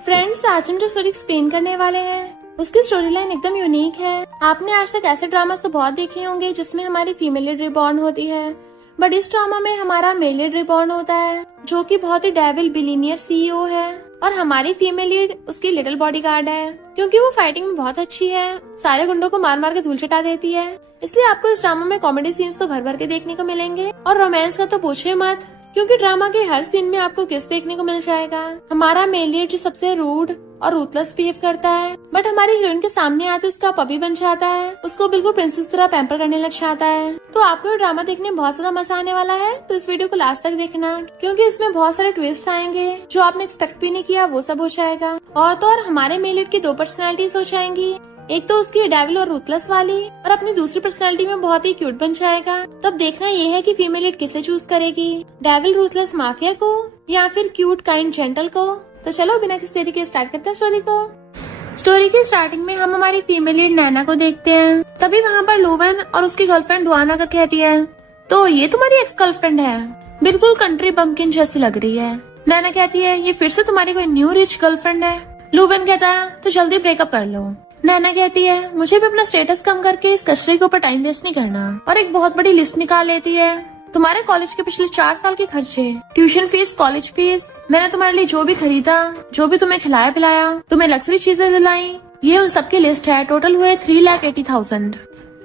Friends, आज हम जो स्टोरी एक्सप्लेन करने वाले हैं उसकी स्टोरी लाइन एकदम यूनिक है। आपने आज तक ऐसे ड्रामास तो बहुत देखे होंगे जिसमें हमारी फीमेल लीड रिबॉर्न होती है, बट इस ड्रामा में हमारा मेल लीड रिबॉर्न होता है जो कि बहुत ही डेविल बिलीनियर सीईओ है और हमारी फीमेल लीड उसकी लिटिल बॉडीगार्ड है क्योंकि वो फाइटिंग में बहुत अच्छी है, सारे गुंडों को मार मार के धूल चटा देती है। इसलिए आपको इस ड्रामा में कॉमेडी सीन्स तो भर भर के देखने को मिलेंगे और रोमांस का तो पूछे मत, क्योंकि ड्रामा के हर सीन में आपको किस देखने को मिल जाएगा। हमारा मेल लीड जो सबसे रूड और रूथलेस बिहेव करता है, बट हमारी हीरोइन के सामने आते उसका पपी बन जाता है, उसको बिल्कुल प्रिंसेस तरह पैम्पर करने लग जाता है। तो आपको ये ड्रामा देखने में बहुत ज्यादा मजा आने वाला है, तो इस वीडियो को लास्ट तक देखना क्योंकि इसमें बहुत सारे ट्विस्ट आएंगे जो आपने एक्सपेक्ट भी नहीं किया, वो सब हो जाएगा। और तो और हमारे मेल लीड की दो पर्सनैलिटीज हो जाएंगी, एक तो उसकी डेविल और रूथलेस वाली और अपनी दूसरी पर्सनालिटी में बहुत ही क्यूट बन जाएगा। तब देखना ये है कि फीमेल लीड किसे चूज करेगी, डेविल रूथलेस माफिया को या फिर क्यूट काइंड जेंटल को। तो चलो बिना किसी देरी के स्टार्ट करते हैं स्टोरी को। स्टोरी की स्टार्टिंग में हम हमारी फीमेल लीड नैना को देखते हैं। तभी वहाँ पर लुवन और उसकी गर्लफ्रेंड डुआना का कहती है, तो ये तुम्हारी एक्स गर्लफ्रेंड है, बिल्कुल कंट्री बम्पकिन जैसी लग रही है। नैना कहती है, ये फिर से तुम्हारी कोई न्यू रिच गर्लफ्रेंड है। लुवन कहता है, तो जल्दी ब्रेकअप कर लो। नैना कहती है, मुझे भी अपना स्टेटस कम करके इस कचरे के ऊपर टाइम वेस्ट नहीं करना, और एक बहुत बड़ी लिस्ट निकाल लेती है। तुम्हारे कॉलेज के पिछले 4 साल के खर्चे, ट्यूशन फीस, कॉलेज फीस, मैंने तुम्हारे लिए जो भी खरीदा, जो भी तुम्हें खिलाया पिलाया, तुम्हें लग्जरी चीजें दिलाई, ये उन सबकी लिस्ट है। टोटल हुए 3,80,000।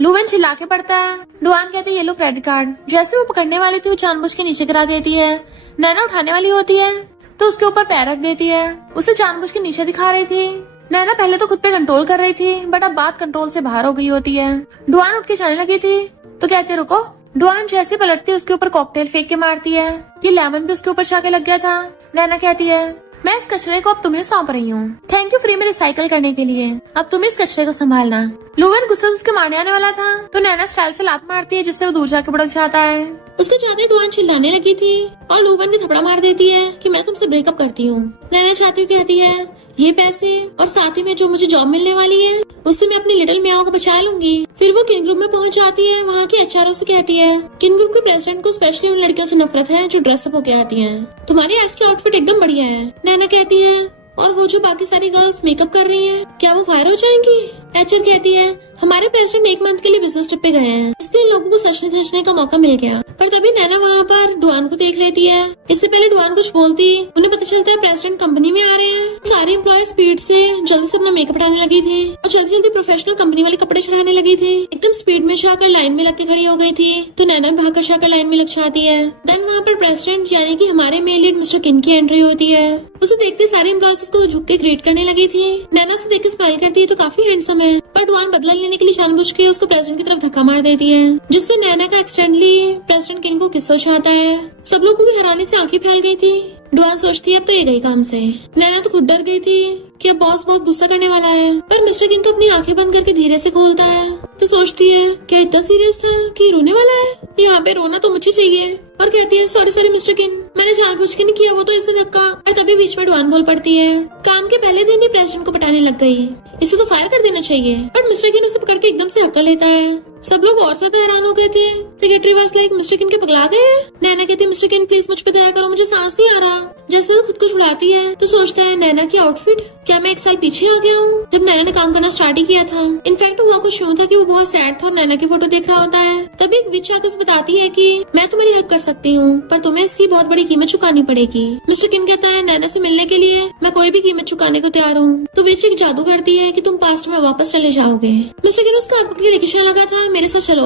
लुवन चिल्ला के पड़ता है। डुआन कहती है, ये लो क्रेडिट कार्ड। जैसे वो पकड़ने वाली थी वो जानबूझ के नीचे गिरा देती है। नैना उठाने वाली होती है तो उसके ऊपर पैर रख देती है। उसे जानबूझ के नीचे दिखा रही थी। नैना पहले तो खुद पे कंट्रोल कर रही थी, बट अब बात कंट्रोल से बाहर हो गई होती है। डुआन उठ के जाने लगी थी तो कहते, रुको। डुआन जैसे पलटती है उसके ऊपर कॉकटेल फेंक के मारती है। ये लेमन भी उसके ऊपर जाके लग गया था। नैना कहती है, मैं इस कचरे को अब तुम्हें सौंप रही हूँ, थैंक यू फ्री में रिसाइकल करने के लिए, अब तुम इस कचरे को संभालना। लुवन गुस्से से उसके मारने आने वाला था तो नैना स्टाइल से लात मारती है जिससे वो दूर जाके भड़क जाता है। उसके जाते डुआन चिल्लाने लगी थी और लुवन भी थपड़ा मार देती है कि मैं तुमसे ब्रेकअप करती हूँ। नैना चाहती हुई कहती है, ये पैसे और साथ ही में जो मुझे जॉब मिलने वाली है उससे मैं अपनी लिटिल म्याओ को बचा लूंगी। फिर वो किन ग्रुप में पहुंच जाती है। वहाँ के एचआरओ से कहती है, किन ग्रुप के प्रेसिडेंट को स्पेशली उन लड़कियों से नफरत है जो ड्रेसअप होके आती हैं। तुम्हारी आज की आउटफिट एकदम बढ़िया है। नैना कहती है, और वो जो बाकी सारी गर्ल्स मेकअप कर रही हैं, क्या वो फायर हो जाएंगी? एचआर कहती है, हमारे प्रेसिडेंट 1 मंथ के लिए बिजनेस ट्रिप पे गए हैं, इसलिए लोगों को सचने धजने का मौका मिल गया। पर तभी नैना वहाँ पर डुआन को देख लेती है। इससे पहले डुआन कुछ बोलती, उन्हें पता चलता है प्रेसिडेंट कंपनी में आ रहे हैं। सारी एम्प्लॉय स्पीड से जल्दी से अपना मेकअप हटाने लगी थी और जल्दी जल्दी प्रोफेशनल कंपनी वाले कपड़े चढ़ाने लगी थी। एकदम स्पीड में जाकर लाइन में लग के खड़ी हो गई थी तो नैना भी भागकर जाकर लाइन में लग जाती है। देन वहाँ पर प्रेसिडेंट यानी कि हमारे मेल लीड मिस्टर किन की एंट्री होती है। उसे देखते सारे एम्प्लॉयज उसको झुक के ग्रीट करने लगी थी। नैना उसे देख के स्माइल करती है तो काफी हैंडसम है, पर डुआन बदला लेने के लिए जानबूझ के उसको प्रेसिडेंट की तरफ धक्का मार देती है, जिससे नैना का एक्सीडेंटली प्रेसिडेंट किन को किस हो जाता है। सब लोगों की हैरानी से आंखें फैल गई थी। डुआन सोचती है अब तो ये गई काम से। नैना तो खुद डर गई थी कि अब बॉस बहुत गुस्सा करने वाला है, पर मिस्टर किन तो अपनी आंखें बंद करके धीरे से खोलता है तो सोचती है, क्या इतना सीरियस था कि रोने वाला है? यहाँ पे रोना तो मुझे चाहिए। और कहती है, सॉरी सॉरी मिस्टर किन, मैंने जानबूझ के नहीं किया, वो तो इसने धक्का। और तभी बीच में डुआन बोल पड़ती है, काम के पहले दिन ही प्रेसिडेंट को पटाने लग गई, इसे तो फायर कर देना चाहिए। पर मिस्टर किन उसे पकड़ के एकदम से हक्का लेता है। सब लोग और ज्यादा हैरान हो गए थे। सेक्रेटरी वाज लाइक, मिस्टर किन के पगला गए हैं? नैना कहती है, मिस्टर किन प्लीज मुझ पे दया करो, मुझे सांस नहीं आ रहा। जैसे वो खुद को छुड़ाती है तो सोचता है, नैना की आउटफिट, क्या मैं 1 साल पीछे आ गया हूँ जब नैना ने काम करना स्टार्ट ही किया था। इनफैक्ट हुआ कुछ यूं था कि वो बहुत सैड था और नैना की फोटो देख रहा होता है। तभी एक विच आकर बताती है कि मैं तुम्हारी हेल्प कर सकती हूँ, पर तुम्हें इसकी बहुत बड़ी कीमत चुकानी पड़ेगी। मिस्टर किन कहता है, नैना से मिलने के लिए मैं कोई भी कीमत चुकाने को तैयार हूँ। तो विच एक जादू करती है कि तुम पास्ट में वापस चले जाओगे। मिस्टर किन उसका हाथ पकड़ के लेके लगा था, मेरे साथ चलो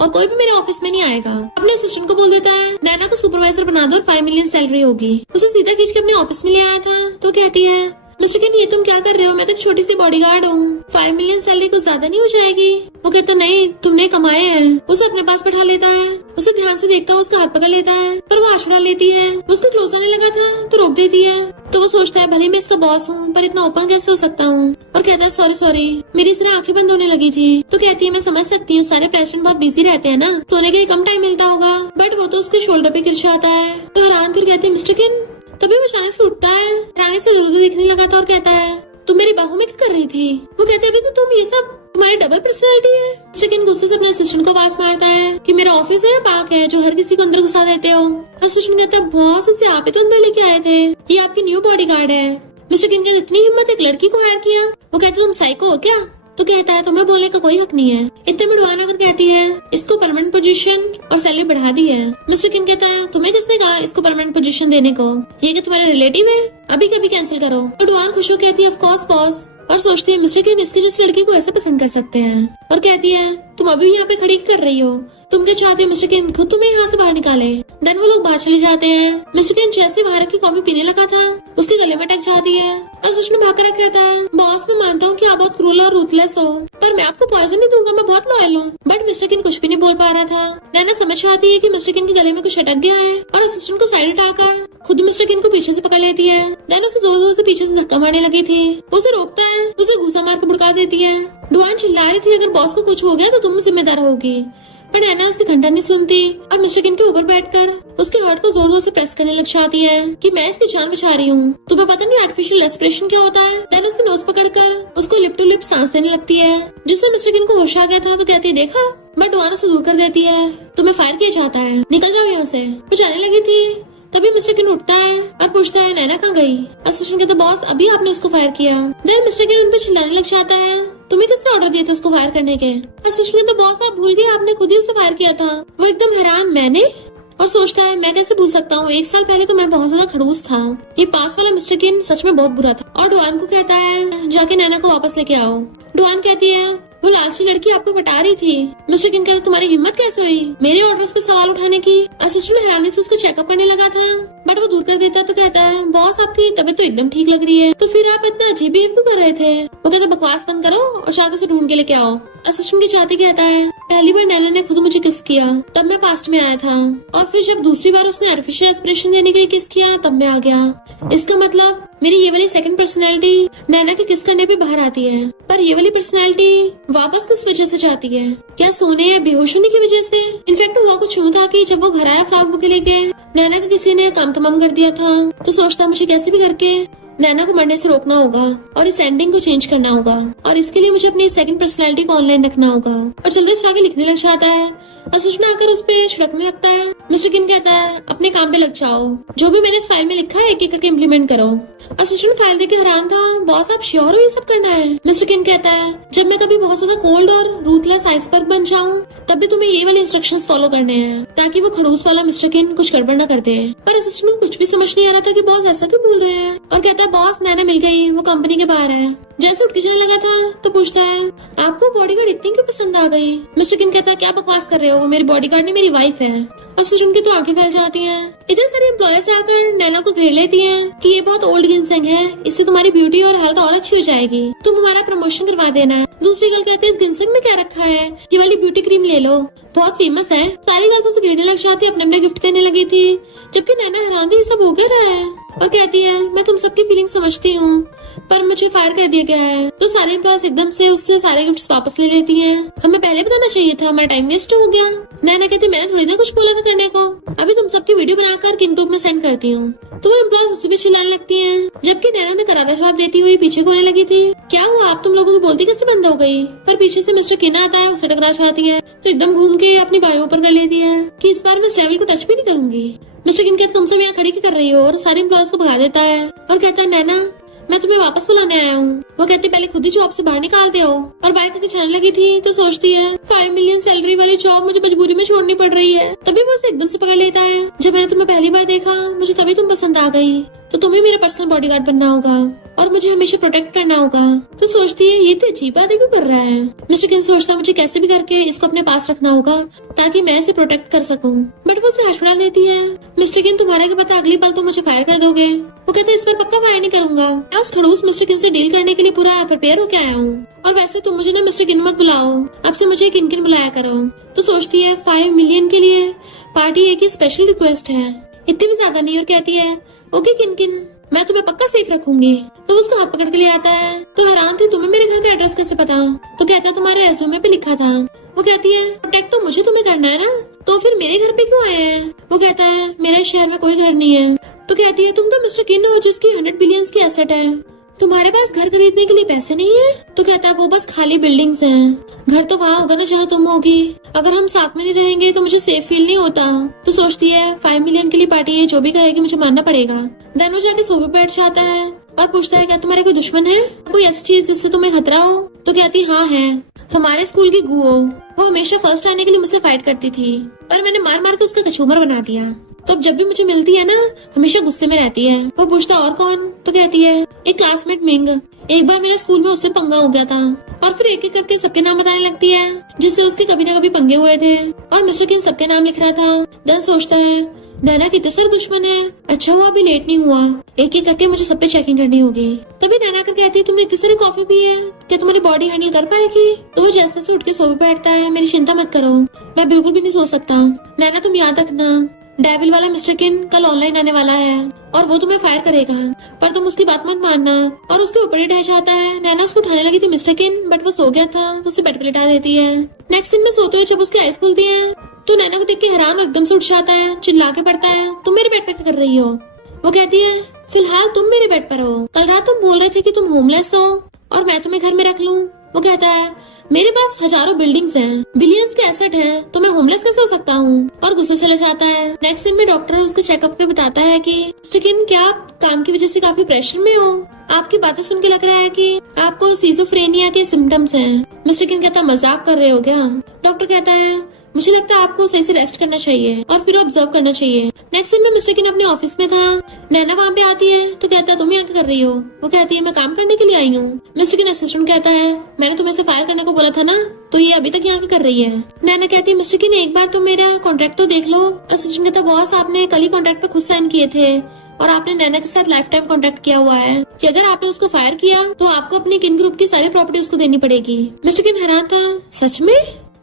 और कोई भी मेरे ऑफिस में नहीं आएगा। अपने असिस्टेंट को बोल देता है, नैना को सुपरवाइजर बना दो और 5 मिलियन सैलरी होगी। उसे सीधा खींच के अपने ऑफिस में ले आया था तो कहती है, मिस्टर किन ये तुम क्या कर रहे हो, मैं तो एक छोटी सी बॉडीगार्ड हूँ, 5 मिलियन सैलरी कुछ ज्यादा नहीं हो जाएगी? वो कहता, नहीं तुमने कमाए हैं। उसे अपने पास बैठा लेता है। उसे ध्यान से देखता है, उसका हाथ पकड़ लेता है, पर वो हाथ उड़ा लेती है। उसको क्लोज आने लगा था तो रोक देती है। तो वो सोचता है, भले मैं इसका बॉस हूँ पर इतना ओपन कैसे हो सकता हूँ, और कहता है, सॉरी सॉरी, मेरी इस तरह आंखें बंद होने लगी थी। तो कहती है, मैं समझ सकती हूँ, सारे प्रेसिडेंट बहुत बिजी रहते हैं ना, सोने के लिए कम टाइम मिलता होगा। बट वो तो उसके शोल्डर पे गिर जाता है तो हैरान फिर कहती है, मिस्टर किन। तभी वो अचानक से उठता है, रानी से इधर उधर देखने लगा था और कहता है, तुम मेरी बाहों में क्या कर रही थी? वो कहते अभी तो तुम ये सब तुम्हारी डबल पर्सनैलिटी है। सेकंड गुस्से से अपने असिस्टेंट को आवाज मारता है कि मेरा ऑफिस है, पार्क है, जो हर किसी को अंदर घुसा देते हो। असिस्टेंट कहता है, बॉस इसे आप ही तो अंदर लेके आए थे, ये आपकी न्यू बॉडीगार्ड है। मिस्टर किन की इतनी हिम्मत एक लड़की को हायर किया। वो कहती तुम साइको हो क्या? तो कहता है तुम्हें बोलने का कोई हक नहीं है। इतने में डुआन आकर कहती है इसको परमानेंट पोजीशन और सैलरी बढ़ा दी है। मिस्टर किन कहता है तुम्हें किसने कहा इसको परमानेंट पोजीशन देने को? ये कि तुम्हारा रिलेटिव है, अभी कभी कैंसिल करो। तो डुआन खुश हो कहती है ऑफ कोर्स बॉस, और सोचती है मिस्टर किन इसकी जैसी लड़की को ऐसे पसंद कर सकते हैं। और कहती है तुम अभी भी यहाँ पे खड़ी कर रही हो, तुम क्या चाहते हो मिस्टर किन खुद तुम्हें यहाँ से बाहर निकाले? देन वो लोग बाहर चले जाते हैं। मिस्टर किन जैसे बाहर की कॉफी पीने लगा था उसके गले में अटक जाती है और सच में भाकर कहता है बॉस मैं मानता हूँ कि आप बहुत क्रूल और रूथलेस हो, पर मैं आपको पॉइजन नहीं दूंगा, मैं बहुत लॉयल हूँ। बट मिस्टर किन कुछ भी नहीं बोल पा रहा था। नैना समझ आती है कि मिस्टर किन के गले में कुछ अटक गया है और असिस्टेंट को साइड हटाकर खुद मिस्टर किन को पीछे से पकड़ लेती है। देन उसे जोर जोर से पीछे से धक्का मारने लगी थी। उसे रोकता है, उसे घूसा मार के भुड़का देती है। डुआन चिल्ला रही थी अगर बॉस को कुछ हो गया तो तुम जिम्मेदार होगी, पर नैना उसकी घंटा नहीं सुनती और मिस्टर किन के ऊपर बैठकर उसके हार्ट को जोर जोर से प्रेस करने लग जाती है कि मैं इसकी जान बचा रही हूँ। तुम्हें पता नहीं आर्टिफिशियल रेस्पिरेशन क्या होता है? देन उसकी नोज पकड़कर उसको लिप टू लिप सांस देने लगती है, जिससे मिस्टर किन को होश आ गया था। तो कहती है देखा, बट डुआन उसे दूर कर देती है। तुम्हें फायर किया जाता है, निकल जाओ यहाँ से। वो जाने लगी थी तभी मिस्टर किन उठता है और पूछता है नैना कहाँ गई? असिस्टेंट कहता बॉस अभी आपने उसको फायर किया। देन मिस्टर किन उन पर चिल्लाने लग जाता है तुम्हें किसने ऑर्डर दिया था उसको फायर करने के? असिस्टेंट कहता बॉस आप भूल गए, आपने खुद ही उसे फायर किया था। वो एकदम हैरान मैंने, और सोचता है मैं कैसे भूल सकता हूँ, 1 साल पहले तो मैं बहुत ज्यादा खड़ूस था। ये पास वाला मिस्टर किन सच में बहुत बुरा था। और डुआन को कहता है जाके नैना को वापस लेके आओ। डुआन कहती है वो लालची लड़की आपको बता रही थी। मिस्टर किन कहता तुम्हारी हिम्मत कैसे हुई मेरे ऑर्डर्स पे सवाल उठाने की? असिस्टेंट हैरानी से उसका चेकअप करने लगा था, बट वो दूर कर देता। तो कहता है बॉस आपकी तबीयत तो एकदम ठीक लग रही है, तो फिर आप इतना अजीब बिहेव क्यों कर रहे थे? वो कहता बकवास बंद करो और जाकर उसे ढूंढ के लेके आओ। असिस्टेंट की चाहती कहता है पहली बार नैना ने खुद मुझे किस किया तब मैं पास्ट में आया था, और फिर जब दूसरी बार उसने आर्टिफिशियल रेस्पिरेशन देने के लिए किस किया तब मैं आ गया। इसका मतलब मेरी ये वाली सेकंड पर्सनैलिटी नैना के किस करने पे बाहर आती है, पर ये वाली पर्सनैलिटी वापस किस वजह से जाती है? क्या सोने या बेहोश होने की वजह से? इनफैक्ट हुआ कुछ यूं था कि जब वो घर आया फ्लावर बुके लेके, नैना के किसी ने काम तमाम कर दिया था। तो सोचता मुझे कैसे भी करके नैना को मरने से रोकना होगा और इस एंडिंग को चेंज करना होगा, और इसके लिए मुझे अपनी सेकंड पर्सनैलिटी को ऑनलाइन रखना होगा। और जल्दी से आगे लिखने लग जाता है। असिस्टेंट आकर उस पे छिड़कने लगता है। मिस्टर किन कहता है अपने काम पे लग जाओ, जो भी मैंने इस फाइल में लिखा है एक एक करके इम्प्लीमेंट करो। असिस्टेंट फाइल देख के हैरान था, बॉस आप श्योर हो ये सब करना है? मिस्टर किन कहता है जब मैं कभी बहुत ज्यादा कोल्ड और रूथलेस आइसबर्ग बन जाऊं तब भी तुम्हें ये वाले इंस्ट्रक्शंस फॉलो करने हैं, ताकि वो खड़ूस वाला मिस्टर किन कुछ गड़बड़ न कर दे। पर असिस्टेंट को कुछ भी समझ नहीं आ रहा था कि बॉस ऐसा क्यों बोल रहे हैं, और कहता है बॉस नैना मिल गई, वो कंपनी के बाहर है। जैसे उठ के जाने लगा था तो पूछता है आपको बॉडीगार्ड इतनी क्यों पसंद आ गई? मिस्टर किन कहता है क्या बकवास कर रहे हो, मेरी बॉडीगार्ड नहीं मेरी वाइफ है। असिस्टेंट की तो आंखें फैल जाती हैं। इतने सारे एम्प्लॉयज आकर नैना को घेर लेती हैं कि ये बहुत ओल्ड गिनसेंग है, इससे तुम्हारी ब्यूटी और हेल्थ और अच्छी हो जाएगी, तुम हमारा प्रमोशन करवा देना। दूसरी गर्ल कहती है इस गिनसेंग में क्या रखा है, ये वाली ब्यूटी क्रीम ले लो, बहुत फेमस है। सारी गर्ल्स उसे घेरने लग जाती, अपने अपने गिफ्ट देने लगी थी, जबकि नैना हैरान थी ये सब हो क्या रहा है, और कहती है मैं तुम सबकी फीलिंग समझती हूँ पर मुझे फायर कर दिया गया है। तो सारे एम्प्लॉयज एकदम से उससे सारे गिफ्ट्स वापस ले लेती हैं। हमें पहले बताना चाहिए था, हमारा टाइम वेस्ट हो गया। नैना कहती मैंने थोड़ी ना कुछ बोला था करने को, अभी तुम सबकी वीडियो बनाकर किन ग्रुप में सेंड करती हूँ। तो वो एम्प्लॉयज उसे भी चिल्लाने लगती हैं, जबकि नैना ने करारा जवाब देती हुई पीछे को होने लगी थी। क्या हुआ आप तुम लोगों की बोलती कैसे बंद हो गई? पर पीछे से मिस्टर किन आता है, उसे टकरा जाती है तो एकदम घूम के अपनी बायों पर कर लेती है कि इस बार मैं इस लेवल को टच भी नहीं करूंगी। मिस्टर किन कहता तुम सब यहाँ खड़ी क्यों कर रही हो, और सारे एम्प्लॉयज को भगा देता है और कहता है नैना मैं तुम्हें वापस बुलाने आया हूँ। वो कहती पहले खुद ही जॉब से बाहर निकालते हो, और बाइक करके चलने लगी थी तो सोचती है 5 मिलियन सैलरी वाली जॉब मुझे मजबूरी में छोड़नी पड़ रही है। तभी वो उसे एकदम से पकड़ लेता है, जब मैंने तुम्हें पहली बार देखा मुझे तभी तुम पसंद आ गई, तो तुम्हें मेरा पर्सनल बॉडीगार्ड बनना होगा और मुझे हमेशा प्रोटेक्ट करना होगा। तो सोचती है ये तो अजीब बातें क्यों कर रहा है। मिस्टर किन सोचता है मुझे कैसे भी करके इसको अपने पास रखना होगा ताकि मैं इसे प्रोटेक्ट कर सकूं, बट वो उसे हंसड़ा लेती है। मिस्टर किन तुम्हारे क्या पता अगली पल तुम मुझे फायर कर दोगे। वो कहते इस पर पक्का फायर नहीं करूंगा, मैं उस खड़ूस मिस्टर किन से डील करने के लिए पूरा प्रिपेयर होके आया हूँ, और वैसे तुम मुझे ना मिस्टर किन मत बुलाओ, अब से मुझे किन किन बुलाया करो। तो सोचती है 5 मिलियन के लिए पार्टी एक ही स्पेशल रिक्वेस्ट है, इतनी भी ज्यादा नहीं, और कहती है ओके किन किन मैं तुम्हें पक्का सेफ रखूंगी। तो उसका हाथ पकड़ के ले आता है। तो हैरान थी तुम्हें मेरे घर का एड्रेस कैसे पता? तो कहता है तुम्हारे रेज्यूमे पे लिखा था। वो कहती है प्रोटेक्ट तो मुझे तुम्हें करना है ना, तो फिर मेरे घर पे क्यों आए हैं? वो कहता है मेरे शहर में कोई घर नहीं है। तो कहती है तुम तो मिस्टर किन हो जिसकी 100 बिलियन की एसेट है, तुम्हारे पास घर खरीदने के लिए पैसे नहीं है? तो कहता है वो बस खाली बिल्डिंग्स हैं, घर तो वहाँ होगा ना जहाँ तुम होगी, अगर हम साथ में नहीं रहेंगे तो मुझे सेफ फील नहीं होता। तो सोचती है 5 मिलियन के लिए पार्टी है, जो भी कहेगी मुझे मानना पड़ेगा। देन वो जाके सोफे पे बैठ जाता है और पूछता है क्या तुम्हारे कोई दुश्मन है, कोई ऐसी चीज जिससे तुम्हें खतरा हो। तो कहती हाँ है, हमारे स्कूल की गुओ, वो हमेशा फर्स्ट आने के लिए मुझसे फाइट करती थी, पर मैंने मार मार के उसका कचूमर बना दिया। तो अब जब भी मुझे मिलती है ना, हमेशा गुस्से में रहती है। वो पूछता और कौन। तो कहती है एक क्लासमेट मिंग, एक बार मेरे स्कूल में उससे पंगा हो गया था। और फिर एक एक करके सबके नाम बताने लगती है जिससे उसके कभी ना कभी पंगे हुए थे। और मिस्टर किन सबके नाम लिख रहा था। दन सोचता है नैना कितने सारे दुश्मन है, अच्छा हुआ अभी लेट नहीं हुआ, एक एक करके मुझे सब पे चेकिंग करनी होगी। तभी नैना करके आती है तुमने इतनी सारी कॉफी पी है, क्या तुम्हारी बॉडी हैंडल कर पाएगी। तो वो जैसे से उठ के सो भी बैठता है, मेरी चिंता मत करो, मैं बिल्कुल भी नहीं सो सकता। नैना तुम याद रखना, डेविल वाला मिस्टर किन कल ऑनलाइन आने वाला है और वो तुम्हें फायर करेगा, पर तुम उसकी बात मत मानना। और उसके ऊपर ही ढह जाता है। नैना उसको उठाने लगी थी मिस्टर किन, बट वो सो गया था तो उसे बेड पे लिटा देती है। नेक्स्ट सीन में सोते हुए जब उसकी आईज खुलती है तो नैना को देख के हैरान और एकदम से उठ जाता है, चिल्ला के पड़ता है तुम मेरे बेड पे क्या कर रही हो। वो कहती है फिलहाल तुम मेरे बेड पर हो, कल रात तुम बोल रहे थे कि तुम होमलेस हो और मैं तुम्हें घर में रख लूं। वो कहता है मेरे पास हजारों बिल्डिंग्स हैं, बिलियंस के एसेट हैं, तो मैं होमलेस कैसे हो सकता हूँ। और गुस्से चले जाता है। नेक्स्ट सीन में डॉक्टर उसके चेकअप पे बताता है कि मिस्टर किन क्या आप काम की वजह से काफी प्रेशर में हो, आपकी बातें सुन के लग रहा है कि आपको सिजोफ्रेनिया के सिम्टम्स हैं। मिस्टर किन कहता मजाक कर रहे हो क्या। डॉक्टर कहता है मुझे लगता है आपको सही से रेस्ट करना चाहिए और फिर ऑब्जर्व करना चाहिए। नेक्स्ट सीन में मिस्टर किन अपने ऑफिस में था। नैना वहाँ पे आती है तो कहता है तुम यहाँ क्या कर रही हो। वो कहती है मैं काम करने के लिए आई हूँ। मिस्टर किन असिस्टेंट कहता है मैंने तुम्हें से फायर करने को बोला था ना, तो ये अभी तक यहाँ क्या कर रही है। नैना कहती है मिस्टर किन एक बार तुम मेरा कॉन्ट्रैक्ट तो देख लो। असिस्टेंट कहता बॉस आपने कल ही कॉन्ट्रैक्ट पे खुद साइन किए थे और आपने नैना के साथ लाइफ टाइम कॉन्ट्रैक्ट किया हुआ है कि अगर आपने उसको फायर किया तो आपको अपने किन ग्रुप की सारी प्रॉपर्टी उसको देनी पड़ेगी। मिस्टर किन हैरान था, सच में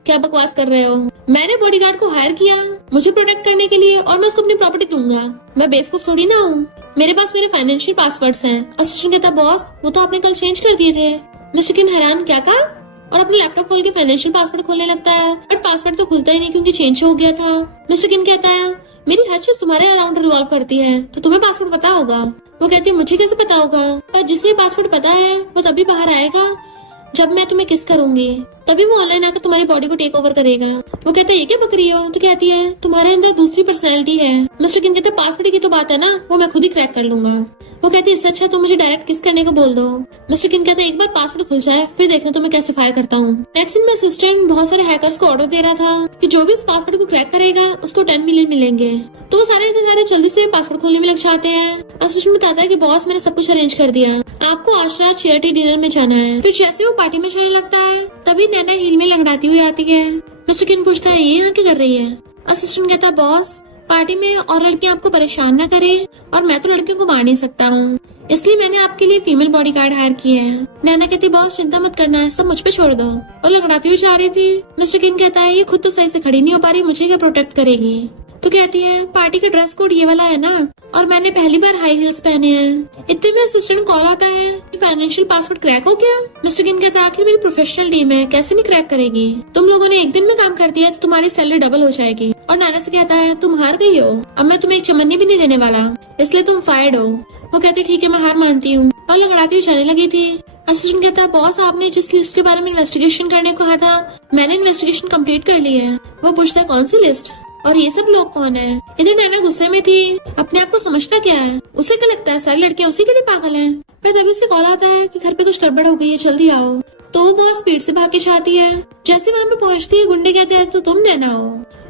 क्या बकवास कर रहे हो, मैंने बॉडीगार्ड को हायर किया मुझे प्रोटेक्ट करने के लिए और मैं उसको अपनी प्रॉपर्टी दूंगा, मैं बेवकूफ थोड़ी ना हूँ, मेरे पास मेरे फाइनेंशियल पासवर्ड्स हैं। असिस्टेंट कहता बॉस वो तो आपने कल चेंज कर दिए थे। मिस्टर किन हैरान क्या कहा और अपने लैपटॉप खोल के फाइनेंशियल पासवर्ड खोलने लगता है, बट पासवर्ड तो खुलता ही नहीं क्योंकि चेंज हो गया था। मिस्टर किन कहता है मेरी हर चीज तुम्हारे अराउंड रिवॉल्व करती है तो तुम्हें पासवर्ड पता होगा। वो कहती है मुझे कैसे पता होगा, पर जिसे पासवर्ड पता है वो तभी बाहर आएगा जब मैं तुम्हें किस करूंगी, तभी वो ऑनलाइन आकर तुम्हारी बॉडी को टेक ओवर करेगा। वो कहता है ये क्या बकरी हो। तो कहती है तुम्हारे अंदर दूसरी पर्सनैलिटी है। मिस्टर किन कहते पासवर्ड की तो बात है ना, वो मैं खुद ही क्रैक कर लूंगा। वो कहती है इससे अच्छा तुम मुझे डायरेक्ट किस करने को बोल दो। मिस्टर किन कहता है एक बार पासवर्ड खुल जाए फिर देखना तो मैं कैसे फायर करता हूँ। नेक्स्ट दिन में असिस्टेंट बहुत सारे हैकर्स को ऑर्डर दे रहा था कि जो भी उस पासवर्ड को क्रैक करेगा उसको 10 मिलियन मिलेंगे। तो वो सारे के सारे जल्दी से पासवर्ड खोलने में लग जाते हैं। असिस्टेंट बताता है कि बॉस मैंने सब कुछ अरेंज कर दिया, आपको आज रात चैरिटी डिनर में जाना है। फिर जैसे वो पार्टी में जाने लगता है तभी नैना हील में लंगड़ाती हुई आती है। मिस्टर किन पूछता है ये यहाँ क्या कर रही है। असिस्टेंट कहता बॉस पार्टी में और लड़कियां आपको परेशान न करें और मैं तो लड़कियों को मार नहीं सकता हूँ, इसलिए मैंने आपके लिए फीमेल बॉडीगार्ड हायर की है। नैना कहती बॉस चिंता मत करना है, सब मुझ पे छोड़ दो। और लंगड़ाती हुई जा रही थी। मिस्टर किन कहता है ये खुद तो सही से खड़ी नहीं हो पा रही, मुझे क्या प्रोटेक्ट करेगी। तो कहती है पार्टी का ड्रेस कोड ये वाला है ना और मैंने पहली बार हाई हील्स पहने हैं। इतने में असिस्टेंट कॉल आता है कि फाइनेंशियल पासवर्ड क्रैक हो गया। मिस्टर किन कहता है आखिर मेरी प्रोफेशनल टीम है, कैसे नहीं क्रैक करेगी, तुम लोगों ने एक दिन में काम कर दिया तो तुम्हारी सैलरी डबल हो जाएगी। और नैना से कहता है तुम हार गई हो, अब मैं तुम्हें एक चमन्नी भी नहीं देने वाला, इसलिए तुम फायर्ड हो। वो कहती ठीक है मैं हार मानती हूँ और लंगड़ाती हुई जाने लगी थी। असिस्टेंट कहता है बॉस आपने जिस लिस्ट के बारे में इन्वेस्टिगेशन करने को कहा था मैंने इन्वेस्टिगेशन कंप्लीट कर ली है। वो पूछता है कौन सी लिस्ट और ये सब लोग कौन है। इधर नैना गुस्से में थी, अपने आप को समझता क्या है, उसे क्या लगता है सारी लड़कियां उसी के लिए पागल हैं। फिर तभी उसे कॉल आता है कि घर पे कुछ गड़बड़ हो गई है, जल्दी आओ। तो वो बहुत स्पीड से भाग के जाती है। जैसे वहाँ पे पहुँचती है गुंडे कहते हैं तो तुम नैना हो,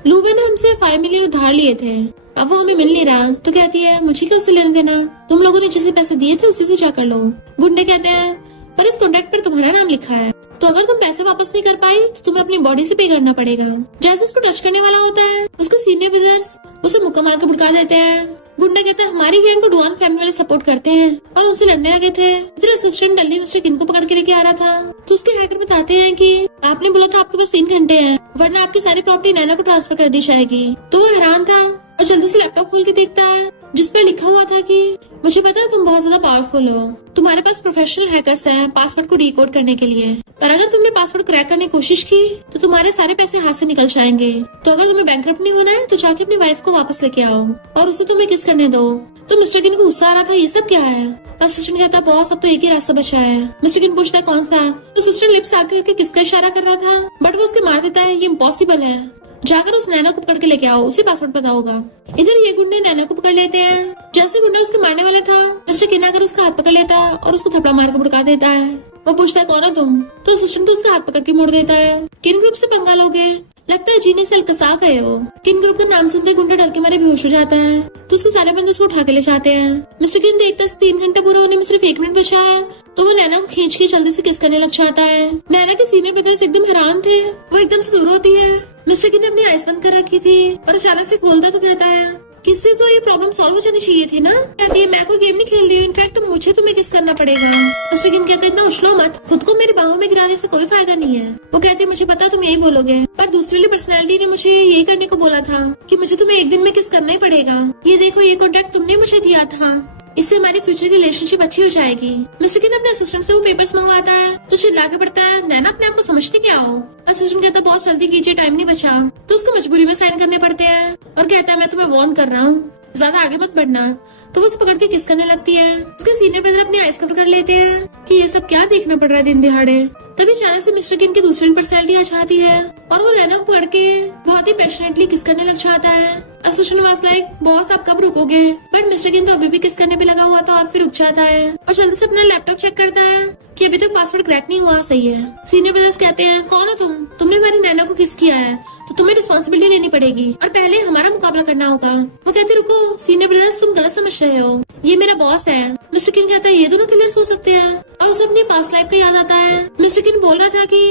लूवे ने हमसे 5 मिलियन उधार लिए थे, अब वो हमें मिल नहीं रहा। तो कहती है मुझे क्या उससे लेना देना, तुम लोगों ने जिसे पैसे दिए थे उसी से जा कर लो। गुंडे कहते हैं पर इस कॉन्ट्रैक्ट पर तुम्हारा नाम लिखा है, तो अगर तुम पैसे वापस नहीं कर पाई तो तुम्हें अपनी बॉडी से पे करना पड़ेगा। जैसे उसको टच करने वाला होता है उसके सीनियर ब्रदर्स उसे मुक्का मार के भुड़का देते हैं। गुंडे कहते हैं हमारी गैंग को डुआन फैमिली वाले सपोर्ट करते हैं और उनसे लड़ने लगे थे। इधर असिस्टेंट डल्ली मिस्टर किन को पकड़ के लेके आ रहा था तो उसके हैकर बताते हैं कि आपने बोला था आपके पास 3 घंटे हैं वरना आपकी सारी प्रॉपर्टी नैना को ट्रांसफर कर दी जाएगी। तो वो हैरान था और जल्दी से लैपटॉप खोल के देखता है जिस पर लिखा हुआ था कि मुझे पता है तुम बहुत ज्यादा पावरफुल हो, तुम्हारे पास प्रोफेशनल हैकर्स हैं पासवर्ड को डिकोड करने के लिए, पर अगर तुमने पासवर्ड क्रैक करने की कोशिश की तो तुम्हारे सारे पैसे हाथ से निकल जाएंगे। तो अगर तुम्हें बैंकरप्ट नहीं होना है तो जाके अपनी वाइफ को वापस लेके आओ और उसे तुम्हें किस करने दो। तो मिस्टर किन को गुस्सा आ रहा था ये सब क्या है। असिस्टेंट कहता बॉस अब तो एक ही रास्ता बचा है। मिस्टर किन पूछता कौन सा। तो असिस्टेंट लिप्स आगे करके किसका इशारा कर रहा था बट वो उसके मार देता है ये इम्पॉसिबल है। जाकर उस नैना को पकड़ के लेके आओ, उसी पासवर्ड पता होगा। इधर ये गुंडे नैना को पकड़ लेते हैं। जैसे गुंडा उसके मारने वाला था, मिस्टर किन आकर उसका हाथ पकड़ लेता है और उसको थप्पड़ मार के भड़का देता है। वो पूछता है कौन हो तुम, तो असिस्टेंट उसका हाथ पकड़ के मोड़ देता है। किन ग्रुप से पंगा लोगे, लगता है जीने से अलकसा गए हो। किन ग्रुप का नाम सुनते गुंडा डर के मारे बेहोश हो जाता है, तो उसके सारे बंदे उसको उठा के ले जाते हैं। मिस्टर किन देखता है 3 घंटे पूरे होने में सिर्फ 1 मिनट बचा है, तो वो नैना को खींच के जल्दी से किस करने लग जाता है। नैना के सीनियर ब्रदर्स एकदम हैरान थे, वो एकदम से दूर होती है। मिस्टर किन ने अपनी आइस बंद कर रखी थी और अचानक से खोलता तो कहता है किससे तो ये प्रॉब्लम सॉल्व हो जानी चाहिए थी ना। कहती है मैं कोई गेम नहीं खेल रही हूँ, इनफैक्ट मुझे तुम्हें किस करना पड़ेगा। मिस्टर किन कहता है इतना उछलो मत, खुद को मेरी बाहों में गिराने से कोई फायदा नहीं है। वो कहती है मुझे पता तुम यही बोलोगे, पर दूसरी पर्सनैलिटी ने मुझे यही करने को बोला था कि मुझे तुम्हें एक दिन में किस करना ही पड़ेगा। ये देखो ये कॉन्ट्रैक्ट तुमने मुझे दिया था, इससे हमारी फ्यूचर की रिलेशनशिप अच्छी हो जाएगी। मिस्टर किन अपने असिस्टेंट से वो पेपर्स मंगवाता है, तो चिल्ला के पड़ता है नैना अपने आप को समझती क्या हो। असिस्टेंट कहता है बहुत जल्दी कीजिए, टाइम नहीं बचा। तो उसको मजबूरी में साइन करने पड़ते हैं और कहता है मैं तुम्हें वार्न कर रहा हूँ, ज्यादा आगे मत बढ़ना। तो वो उसे पकड़ के किस करने लगती है। उसके सीनियर ब्रदर अपनी आइस कवर कर लेते हैं कि ये सब क्या देखना पड़ रहा है दिन दिहाड़े। तभी अचानक से मिस्टर किन की दूसरी पर्सनैलिटी आ जाती है और वो नैना को पकड़ के बहुत ही पैशनेटली किस करने लग जाता है। असिस्टेंट वाज लाइक बॉस आप कब रुकोगे, बट मिस्टर किन तो अभी भी किस करने पे लगा हुआ था और फिर रुक जाता है और जल्दी से अपना लैपटॉप चेक करता है कि अभी तक पासवर्ड क्रैक नहीं हुआ। सही है। सीनियर ब्रदर्स कहते हैं कौन हो तुम, तुमने हमारी नैना को किस किया है तो तुम्हें रिस्पॉन्सिबिलिटी लेनी पड़ेगी और पहले हमारा मुकाबला करना होगा। वो कहते रुको सीनियर ब्रदर्स तुम गलत समझ रहे हो, ये मेरा बॉस है। मिस्टर किन कहता है ये दोनों क्लियर हो सकते हैं और उसे अपनी पास्ट लाइफ का याद आता है। मिस्टर किन बोल रहा था कि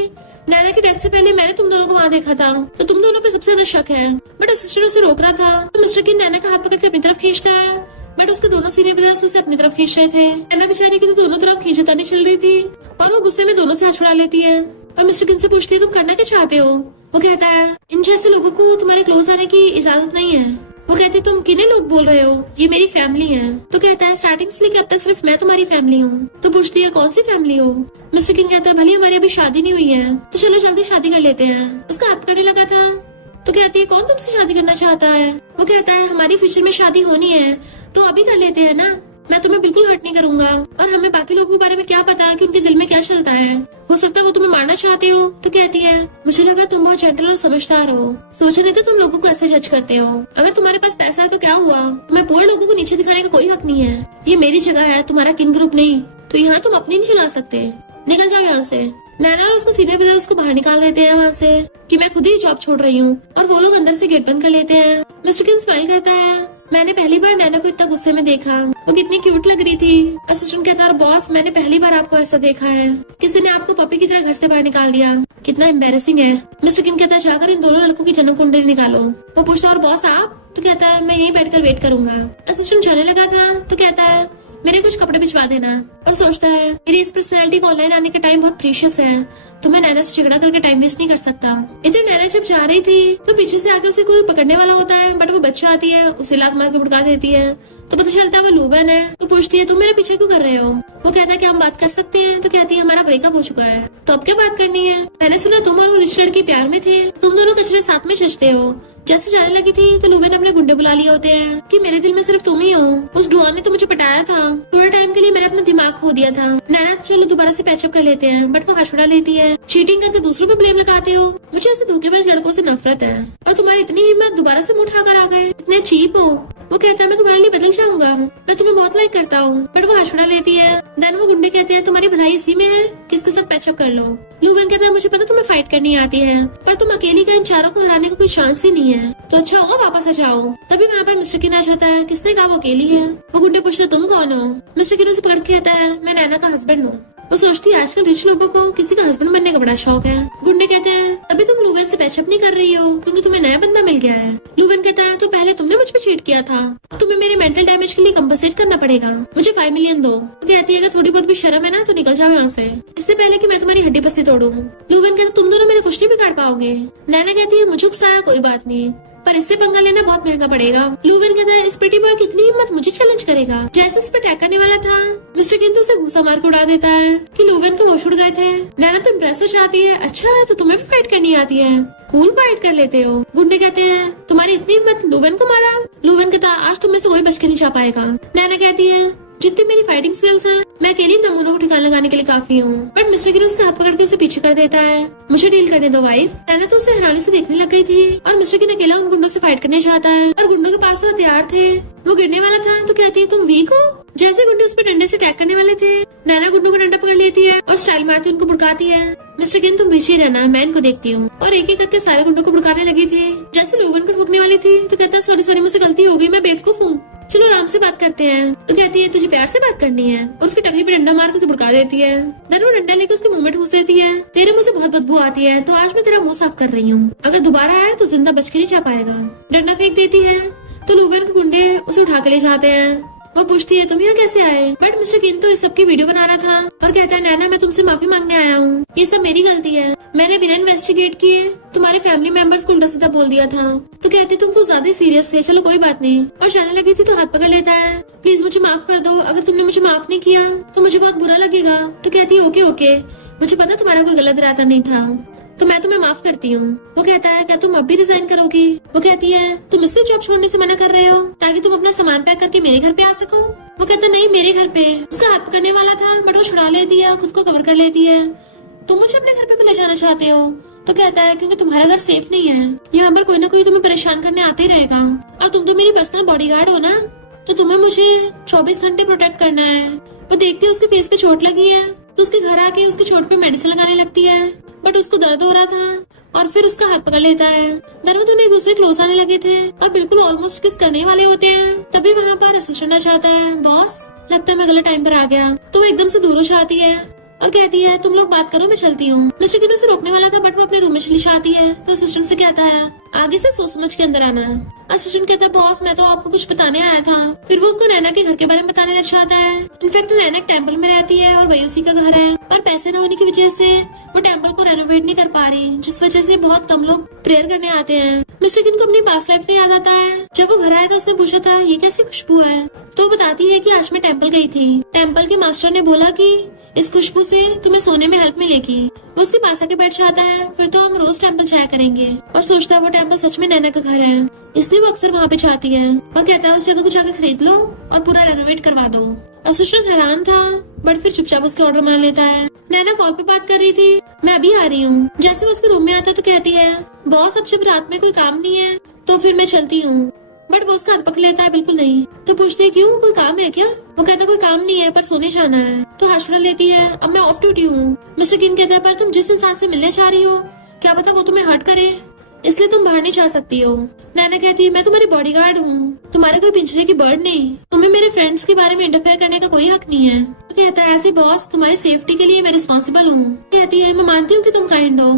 नैना की डेथ से पहले मैंने तुम दोनों को वहाँ देखा था, तो तुम दोनों पे सबसे ज्यादा शक है। बट असिस्टेंट उसे रोक रहा था, तो मिस्टर किन नैना का हाथ पकड़ के अपनी तरफ खींचता है, बट उसके दोनों सीनियर ब्रदर्स उसे अपनी तरफ खींच रहे थे। नैना बेचारी की तो दोनों तरफ खींचतानी चल रही थी और वो गुस्से में दोनों से हाथ छुड़ा लेती है और मिस्टर किन से पूछती है तुम करना क्या चाहते हो। वो कहता है इन जैसे लोगों को तुम्हारे क्लोज आने की इजाजत नहीं है। वो कहती है तुम किन्हें लोग बोल रहे हो, ये मेरी फैमिली है। तो कहता है स्टार्टिंग से लेकर अब तक सिर्फ मैं तुम्हारी फैमिली हूँ। तो पूछती है कौन सी फैमिली हो। मिस्टर किन कहता है भले हमारी अभी शादी नहीं हुई है, तो चलो जल्दी शादी कर लेते हैं। उसका हाथ करने लगा था, तो कहती है कौन तुमसे शादी करना चाहता है। वो कहता है हमारी फ्यूचर में शादी होनी है तो अभी कर लेते हैं ना, मैं तुम्हें बिल्कुल हर्ट नहीं करूंगा और हमें बाकी लोगों के बारे में क्या पता कि उनके दिल में क्या चलता है, हो सकता है वो तुम्हें मारना चाहते हो। तो कहती है मुझे लगा तुम बहुत जेंटल और समझदार हो, सोच नहीं थे तुम लोगों को ऐसे जज करते हो। अगर तुम्हारे पास पैसा है तो क्या हुआ, तुम्हें पूरे लोगों को नीचे दिखाने का कोई हक नहीं है। ये मेरी जगह है, तुम्हारा किन ग्रुप नहीं, तो यहाँ तुम अपनी नहीं चला सकते, निकल जाओ यहाँ से। नैना और उसको सीनियर ब्रदर उसको बाहर निकाल देते हैं वहाँ से कि मैं खुद ही जॉब छोड़ रही हूँ और वो लोग अंदर से गेट बंद कर लेते हैं। मिस्टर किन स्माइल करता है, मैंने पहली बार नैना को इतना गुस्से में देखा, वो कितनी क्यूट लग रही थी। असिस्टेंट कहता है बॉस मैंने पहली बार आपको ऐसा देखा है, किसी ने आपको पपी की तरह घर से बाहर निकाल दिया, कितना एम्बेरसिंग है। मिस्टर किन कहता है जाकर इन दोनों लड़कों की जन्म कुंडली निकालो। वो पूछता है और बॉस आप, तो कहता है मैं यहीं बैठकर वेट करूंगा। असिस्टेंट जाने लगा था, तो कहता है मेरे कुछ कपड़े भिजवा देना और सोचता है मेरी इस पर्सनैलिटी को ऑनलाइन आने का टाइम बहुत प्रीशियस है, तो मैं नैना से झगड़ा करके टाइम वेस्ट नहीं कर सकता। इधर नैना जब जा रही थी तो पीछे से आके उसे कोई पकड़ने वाला होता है, बट वो बच्चा आती है उसे लात मार के भड़का देती है, तो पता चलता है वो लूबन है। तो पूछती है तुम मेरे पीछे क्यों कर रहे हो। वो कहता है कि हम बात कर सकते हैं। तो कहती है हमारा ब्रेकअप हो चुका है, तो अब क्या बात करनी है, मैंने सुना तुम और वो रिच लड़की प्यार में थे, तुम दोनों कचरे साथ में सजते हो। जैसे जाने लगी थी तो लूबन अपने गुंडे बुला लिए होते हैं कि मेरे दिल में सिर्फ तुम ही हो, उस डुआन ने तो मुझे पटाया था, थोड़े टाइम के लिए मैंने अपना दिमाग खो दिया था। नैना चलो दोबारा से पैचअप कर लेते हैं, बट वो हाथ छुड़ा लेती है, चीटिंग करके दूसरों पे ब्लेम लगाते हो, मुझे ऐसे धोखेबाज लड़कों से नफरत है और तुम्हारी इतनी हिम्मत दोबारा से मुंह उठाकर आ गए, इतने चीप हो। वो कहता है मैं तुम्हारे लिए बदल जाऊंगा, मैं तुम्हें बहुत लाइक करता हूँ, बट वो हाथ छुड़ा लेती है। देन वो गुंडे कहते हैं तुम्हारी भलाई इसी में है, किसके साथ पैचअप कर लो। लूबन कहता है मुझे पता तुम्हें फाइट करनी आती है, पर तुम अकेली का इन चारों को हराने का कोई चांस ही नहीं है, तो अच्छा होगा वापस आ जाओ। तभी वहाँ पर मिस्टर किन आ जाता है, किसने कहा वो अकेली है। वो गुंडे पूछते तुम कौन हो। मिस्टर किन उसे पकड़ के कहता है मैं नैना का हस्बैंड हूँ। वो सोचती है आजकल रिच लोगों को किसी का हस्बैंड बनने का बड़ा शौक है। गुंडे कहते हैं अभी तुम लूबन से पैचअप नहीं कर रही हो क्योंकि तुम्हें नया बंदा मिल गया है। लूबन कहता है तो पहले तुमने मुझ पे चीट किया था, तुम्हें मेरे मेंटल डैमेज के लिए कंपनसेट करना पड़ेगा, मुझे 5 मिलियन दो। तो कहती है अगर थोड़ी बहुत भी शर्म है ना तो निकल जाओ यहाँ से, इससे पहले कि मैं तुम्हारी हड्डी पस्ती तोड़ूं। लूबन कहता तुम दोनों मेरे कुछ नहीं बिगाड़ पाओगे। नैना कहती है मुझे उकसाया कोई बात नहीं, पर इससे पंगा लेना बहुत महंगा पड़ेगा। लूबन कहता है इस प्रिटी बॉय की इतनी हिम्मत मुझे चैलेंज करेगा। जैसे उस पर अटैक करने वाला था मिस्टर किन तो उसे घुसा मार के उड़ा देता है कि लूबन के होश उड़ गए थे। नैना तो इम्प्रेस हो जाती है, अच्छा तो तुम्हें भी फाइट करनी आती है, कूल फाइट कर लेते हो। गुंडे कहते हैं तुम्हारी इतनी हिम्मत लूबन को मारा। लूबन कहता आज तुम में से कोई बच के नहीं जा पाएगा। नैना कहती है जितनी मेरी फाइटिंग स्किल्स हैं, मैं अकेली नमूनों को ठिकाना लगाने के लिए काफी हूँ। बट मिस्टर गिन उसका हाथ पकड़ के उसे पीछे कर देता है। मुझे डील करने दो वाइफ। नैना तो उसे हैरानी से देखने लग गई थी और मिस्टर गिन अकेला उन गुंडों से फाइट करने चाहता है और गुंडों के पास तो हथियार थे। वो गिरने वाला था तो कहती है तुम वीक हो। जैसे गुंडे उस पर डंडे से अटैक करने वाले थे, नैना गुंडों को डंडा पकड़ लेती है और स्टाइल मारती उनको भड़काती है। मिस्टर गिन तुम पीछे ही रहना, मैं इनको देखती हूँ। और एक एक करके सारे गुंडों को भड़काने लगी थी। जैसे लोगन को ठोकने वाली थी तो कहता है सॉरी सॉरी मुझसे गलती हो गई, मैं बेवकूफ हूँ, चलो आराम से बात करते हैं। तो कहती है तुझे प्यार से बात करनी है और उसकी टकली पे डंडा मार के उसे भड़का देती है। देन वो डंडा लेकर उसके मुंह में ठूस देती है। तेरे मुंह से बहुत बदबू आती है तो आज मैं तेरा मुंह साफ कर रही हूँ, अगर दोबारा आया तो जिंदा बच के नहीं जा पाएगा। डंडा फेंक देती है तो लूवेन के गुंडे उसे उठा के ले जाते हैं। वो पूछती है तुम यहाँ कैसे आए। बट मिस्टर गिन तो इस सब की वीडियो बना रहा था और कहता है नैना मैं तुमसे माफी मांगने आया हूँ, ये सब मेरी गलती है, मैंने बिना इन्वेस्टिगेट किए तुम्हारे फैमिली मेंबर्स को उल्टा सीधा बोल दिया था। तो कहती तुम कुछ ज्यादा सीरियस थे, चलो कोई बात नहीं। और जाने लगी थी तो हाथ पकड़ लेता है, प्लीज मुझे माफ कर दो, अगर तुमने मुझे माफ नहीं किया तो मुझे बहुत बुरा लगेगा। तो कहती है ओके ओके, मुझे पता तुम्हारा कोई गलत इरादा नहीं था, तो मैं तुम्हें माफ करती हूँ। वो कहता है क्या तुम अब भी रिजाइन करोगी। वो कहती है तुम इसलिए जॉब छोड़ने से मना कर रहे हो ताकि तुम अपना सामान पैक करके मेरे घर पे आ सको। वो कहता नहीं मेरे घर पे। उसका हाथ पकड़ने वाला था बट वो छुड़ा लेती है और खुद को कवर कर लेती है। तुम मुझे अपने घर पे क्यों ले जाना चाहते हो। तो कहता है क्योंकि तुम्हारा घर सेफ नहीं है, यहाँ पर कोई ना कोई तुम्हें परेशान करने आते ही रहेगा और तुम तो मेरी पर्सनल बॉडीगार्ड हो ना, तो तुम्हें मुझे 24 घंटे प्रोटेक्ट करना है। वो देखती है उसके फेस पे चोट लगी है तो उसके घर आके उसके चोट पे मेडिसिन लगाने लगती है बट उसको दर्द हो रहा था और फिर उसका हाथ पकड़ लेता है। दोनों दोनों एक दूसरे क्लोज आने लगे थे और बिल्कुल ऑलमोस्ट किस करने वाले होते हैं। तभी वहाँ पर असिस्टेंट आ जाता है, बॉस लगता है मैं गलत टाइम पर आ गया। तो वो एकदम से दूर हो जाती है और कहती है तुम लोग बात करो मैं चलती हूँ। मिस्टर गिन उसे रोकने वाला था बट वो अपने रूम में चली जाती है। तो असिस्टेंट से कहता है आगे से सोच समझ के अंदर आना है। असिस्टेंट कहता है बॉस मैं तो आपको कुछ बताने आया था। फिर वो उसको नैना के घर के बारे में बताने लग जाता है। इनफैक्ट नैना एक टेम्पल में रहती है और वही उसी का घर है, पर पैसे न होने की वजह से वो टेम्पल को रेनोवेट नहीं कर पा रही, जिस वजह से बहुत कम लोग प्रेयर करने आते हैं। मिस्टर गिन को अपनी पास्ट लाइफ में याद आता है। जब वो घर आया था उसने पूछा था ये कैसी खुशबू है। तो वो बताती है कि आज मैं टेम्पल गई थी, टेम्पल के मास्टर ने बोला कि इस खुशबू से तुम्हें सोने में हेल्प मिलेगी। वो उसके पास आके बैठ जाता है, फिर तो हम रोज टेम्पल जाया करेंगे। और सोचता है वो टेम्पल सच में नैना का घर है, इसलिए वो अक्सर वहाँ पे जाती है और कहता है उस जगह को जाकर खरीद लो और पूरा रेनोवेट करवा दो। असिस्टेंट हैरान था बट फिर चुपचाप उसके ऑर्डर मान लेता है। नैना कॉल पे बात कर रही थी, मैं अभी आ रही हूँ। जैसे वो उसके रूम में आता तो कहती है बॉस अब जब रात में कोई काम नहीं है तो फिर मैं चलती हूँ। बट वो उसका हाथ पकड़ लेता है, बिल्कुल नहीं। तो पूछते है क्यों, कोई काम है क्या। वो कहता कोई काम नहीं है पर सोने जाना है। तो हाथ छुड़ा लेती है, अब मैं ऑफ ड्यूटी हूँ। मिस्टर गिन कहता है पर तुम जिस इंसान से मिलने चाह रही हो क्या पता वो तुम्हें हर्ट करे, इसलिए तुम बाहर नहीं जा सकती हो। नैना कहती है मैं तुम्हारी बॉडीगार्ड हूँ, तुम्हारे कोई पिंजरे की बर्ड नहीं, तुम्हें मेरे फ्रेंड्स के बारे में इंटरफेयर करने का कोई हक नहीं है। तो कहता है ऐसे बॉस तुम्हारी सेफ्टी के लिए मैं रिस्पॉन्सिबल हूँ। कहती है मैं मानती हूँ कि तुम काइंड हो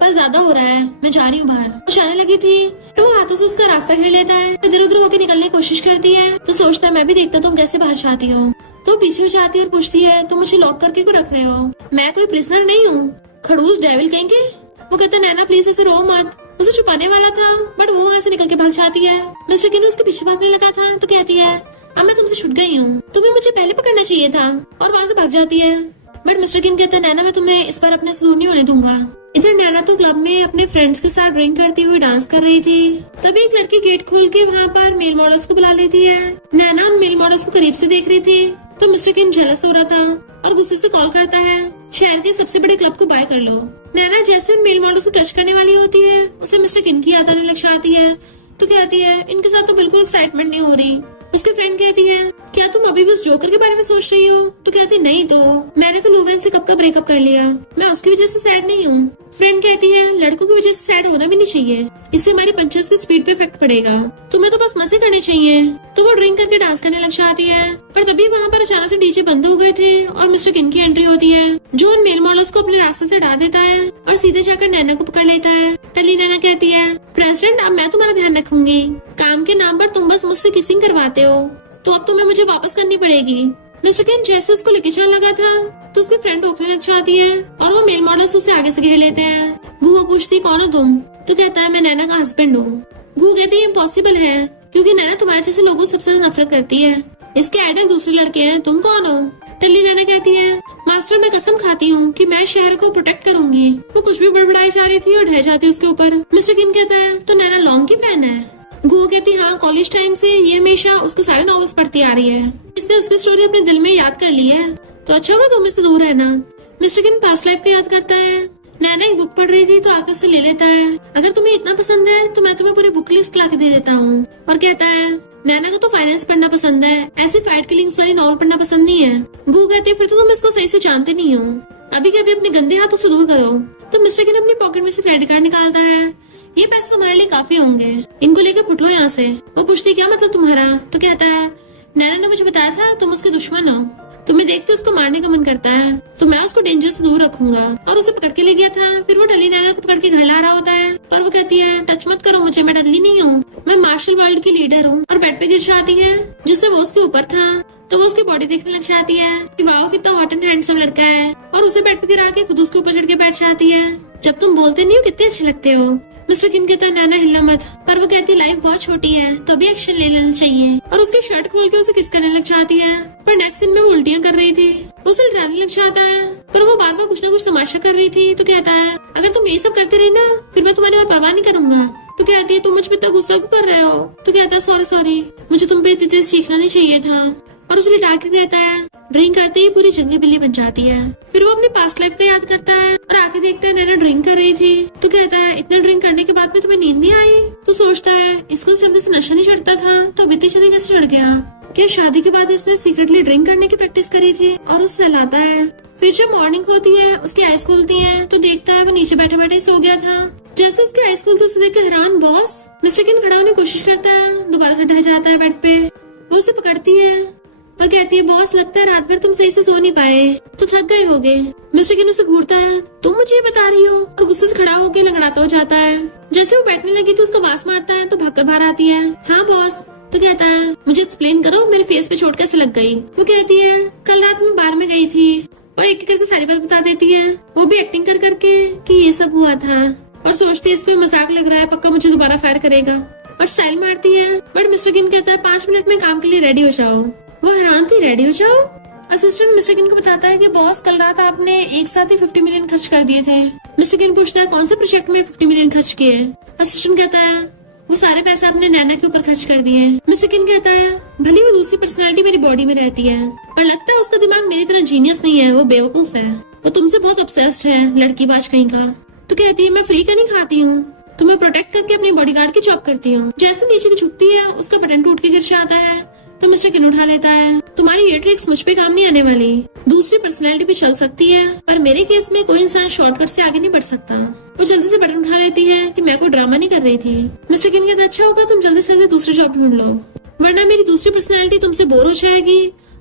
पर ज्यादा हो रहा है, मैं जा रही हूँ बाहर। वो जाने लगी थी तो वो हाथों से उसका रास्ता घेर लेता है, इधर उधर होकर निकलने की कोशिश करती है। तो सोचता है मैं भी देखता तुम कैसे बाहर जाती हो। तो पीछे जाती है और पूछती है तुम मुझे लॉक करके क्यों रख रहे हो, मैं कोई प्रिजनर नहीं हूँ, खड़ूस डेविल कहेंगे। वो कहता है नैना प्लीज ऐसे रो मत। उसे छुपाने वाला था बट वो वहाँ से निकल के भाग जाती है। मिस्टर गिन उसके पीछे भागने लगा था तो कहती है अब मैं तुमसे छूट गई हूँ, तुम्हें मुझे पहले पकड़ना चाहिए था, और वहाँ से भाग जाती है। बट मिस्टर गिन कहता है नैना मैं तुम्हें इस बार अपने से दूर नहीं होने दूंगा। इधर नैना तो क्लब में अपने फ्रेंड्स के साथ ड्रिंक करती हुई डांस कर रही थी। तभी एक लड़की गेट खोल के वहाँ पर मेल मॉडल्स को बुला लेती है। नैना उन मेल मॉडल्स को करीब से देख रही थी तो मिस्टर गिन जेलस हो रहा था और गुस्से से कॉल करता है शहर के सबसे बड़े क्लब को बाय कर लो। नैना जैसे उन मेल मॉडल्स को टच करने वाली होती है उसे मिस्टर गिन की याद आने लग जाती है। तो कहती है इनके साथ तो बिल्कुल एक्साइटमेंट नहीं हो रही। उसके फ्रेंड कहती है क्या तुम अभी भी उस जोकर के बारे में सोच रही हो। तो कहती नहीं तो मैंने तो लूवेन से कब का ब्रेकअप कर लिया, मैं उसकी वजह से सैड नहीं हूँ। फ्रेंड कहती है लड़कों की वजह से सैड होना भी नहीं चाहिए, इससे हमारी पंचेस की स्पीड पे इफेक्ट पड़ेगा, तुम्हें तो बस मजे करने चाहिए। तो वो ड्रिंक करके डांस करने लग जाती है। पर तभी वहाँ पर अचानक से डीजे बंद हो गए थे और मिस्टर गिन की एंट्री होती है जो उन मेल मॉडल्स को अपने रास्ते से हटा देता है और सीधे जाकर नैना को पकड़ लेता है। टली नैना कहती है प्रेसिडेंट अब मैं तुम्हारा ध्यान रखूंगी, काम के नाम पर तुम बस मुझसे किसिंग करवाते हो तो अब तुम्हें मुझे वापस करनी पड़ेगी। मिस्टर गिन जैसे उसको लेके चलने लगा था तो उसकी फ्रेंड रोकने लग जाती है और वो मेल मॉडल्स उसे आगे से घेर लेते हैं। वो पूछती कौन हो तुम। तो कहता है मैं नैना का हस्बैंड हूँ। वो कहती है इम्पॉसिबल है क्योंकि नैना तुम्हारे जैसे लोगों से सबसे ज्यादा नफरत करती है, इसके आइडल दूसरे लड़के हैं, तुम कौन हो। टल्ली नैना कहती है मास्टर मैं कसम खाती हूँ कि मैं शहर को प्रोटेक्ट करूंगी। वो कुछ भी बड़बड़ाई जा रही थी और ढह जाती उसके ऊपर। मिस्टर गिन कहता है तो नैना लॉन्ग की फैन है। गो कहती हाँ, कॉलेज टाइम से ये हमेशा उसके सारे नॉवेल्स पढ़ती आ रही है, इसने उसकी स्टोरी अपने दिल में याद कर ली है, तो अच्छा होगा तुम इससे दूर रहना। मिस्टर किन पास्ट लाइफ को याद करता है। नैना एक बुक पढ़ रही थी तो आकर उसे ले लेता है। अगर तुम्हें इतना पसंद है तो मैं तुम्हें पूरी बुक लिस्ट ला के दे देता हूँ। और कहता है नैना को तो फाइनेंस पढ़ना पसंद है, ऐसी फाइट किलिंग वाली नॉवल पढ़ना पसंद नहीं है। गू कहती है फिर तो तुम इसको सही से जानते नहीं हो, अभी कभी अपने गंदे हाथों से दूर करो। तो मिस्टर किन अपनी पॉकेट में से क्रेडिट कार्ड निकालता है। ये पैसे तुम्हारे लिए काफी होंगे, इनको लेकर फुट लो यहाँ से। वो पूछती क्या मतलब तुम्हारा, तो कहता है नैना ने मुझे बताया था तुम उसके दुश्मन हो, तुम्हें देखते उसको मारने का मन करता है, तो मैं उसको डेंजर से दूर रखूंगा। और उसे पकड़ के ले गया था। फिर वो डली नैना को पकड़ के घर ला रहा होता है, पर वो कहती है टच मत करो मुझे, मैं डली नहीं हूँ, मैं मार्शल वर्ल्ड की लीडर हूँ। और बेड पे गिर जाती है, जिससे वो उसके ऊपर था, तो वो उसकी बॉडी देखने लग जाती है कि वाओ कितना हॉट एंड हैंडसम लड़का है, और उसे बेड पे गिरा के खुद उसके ऊपर चढ़ के बैठ जाती है। जब तुम बोलते नहीं हो कितने अच्छे लगते हो। मिस्टर किन कहता है नैना हिलना मत, पर वो कहती लाइफ बहुत छोटी है तो भी एक्शन ले लेना चाहिए। और उसकी शर्ट खोल के उसे किस करने लग जाती है, पर नेक्स्ट सीन में वो उल्टियां कर रही थी। उसे डराने लग जाता है, पर वो बार बार कुछ न कुछ तमाशा कर रही थी। तो कहता है अगर तुम ये सब करते रही ना फिर मैं तुम्हारी और परवाह नहीं करूंगा। तो कहती है तुम मुझ पे इतना गुस्सा क्यों कर रहे हो। तो कहता है सॉरी मुझे तुम पे इतनी तेज सीखना नहीं चाहिए था। और उसे लिटा के कहता है ड्रिंक करते ही पूरी जंगली बिल्ली बन जाती है। फिर वो अपने पास्ट लाइफ का याद करता है और आके देखता है नैना ड्रिंक कर रही थी। तो कहता है इतना ड्रिंक करने के बाद में तुम्हें नींद नहीं आई। तो सोचता है इसको जल्दी से नशा नहीं चढ़ता था तो अब इतनी जल्दी कैसे चढ़ गया। क्या शादी के बाद इसने सीक्रेटली ड्रिंक करने की प्रैक्टिस करी थी। और उससे सहलाता है। फिर जब मॉर्निंग होती है उसकी आईज खुलती है तो देखता है वो नीचे बैठे बैठे सो गया था। जैसे उसकी आईज खुलती उसे देख कर हैरान बॉस। मिस्टर किन खड़ा होने की कोशिश करता है, दोबारा से ढह जाता है बेड पे। वो उसे पकड़ती है और कहती है बॉस लगता है रात भर तुम सही से सो नहीं पाए तो थक गए होगे। मिस्टर किन उसे घूरता है तुम मुझे ये बता रही हो, और गुस्से से खड़ा होकर लंगड़ाता हो जाता है। जैसे वो बैठने लगी तो उसको आवाज मारता है तो भागकर बाहर आती है। हाँ बॉस। तो कहता है मुझे एक्सप्लेन करो मेरे फेस पे चोट कैसे लग गई। वो कहती है कल रात में बार में गई थी, और एक एक करके सारी बात बता देती है। वो भी एक्टिंग कर करके कि ये सब हुआ था, और सोचती है इसको मजाक लग रहा है, पक्का मुझे दोबारा फायर करेगा, और स्टाइल मारती है। बट मिस्टर किन कहता है 5 मिनट में काम के लिए रेडी हो जाओ। वो हैरान थी रेडी हो जाओ। असिस्टेंट मिस्टर किन को बताता है कि बॉस कल रात आपने एक साथ ही 50 मिलियन खर्च कर दिए थे। मिस्टर किन पूछता है कौन से प्रोजेक्ट में 50 मिलियन खर्च किए। असिस्टेंट कहता है वो सारे पैसे आपने नैना के ऊपर खर्च कर दिए। मिस्टर किन कहता है भले वो दूसरी पर्सनालिटी मेरी बॉडी में रहती है, पर लगता है उसका दिमाग मेरी तरह जीनियस नहीं है, वो बेवकूफ है, वो तुमसे बहुत ऑब्सेस्ड है, लड़की बाज कहीं का। तो कहती है मैं फ्री का नहीं खाती हूँ, तुम्हें प्रोटेक्ट करके अपनी बॉडीगार्ड की जॉब करती हूँ। जैसे नीचे झुकती है उसका बटन टूट के गिर जाता है तो मिस्टर किन उठा लेता है। तुम्हारी ये ट्रिक्स मुझ पे काम नहीं आने वाली, दूसरी पर्सनैलिटी भी चल सकती है, पर मेरे केस में कोई इंसान शॉर्टकट से आगे नहीं बढ़ सकता। वो जल्दी से बटन उठा लेती है कि मैं कोई ड्रामा नहीं कर रही थी। मिस्टर किन कहता अच्छा होगा तुम जल्दी से जल्दी दूसरी जॉब ढूंढ लो, वरना मेरी दूसरी पर्सनैलिटी तुमसे बोर हो जाएगी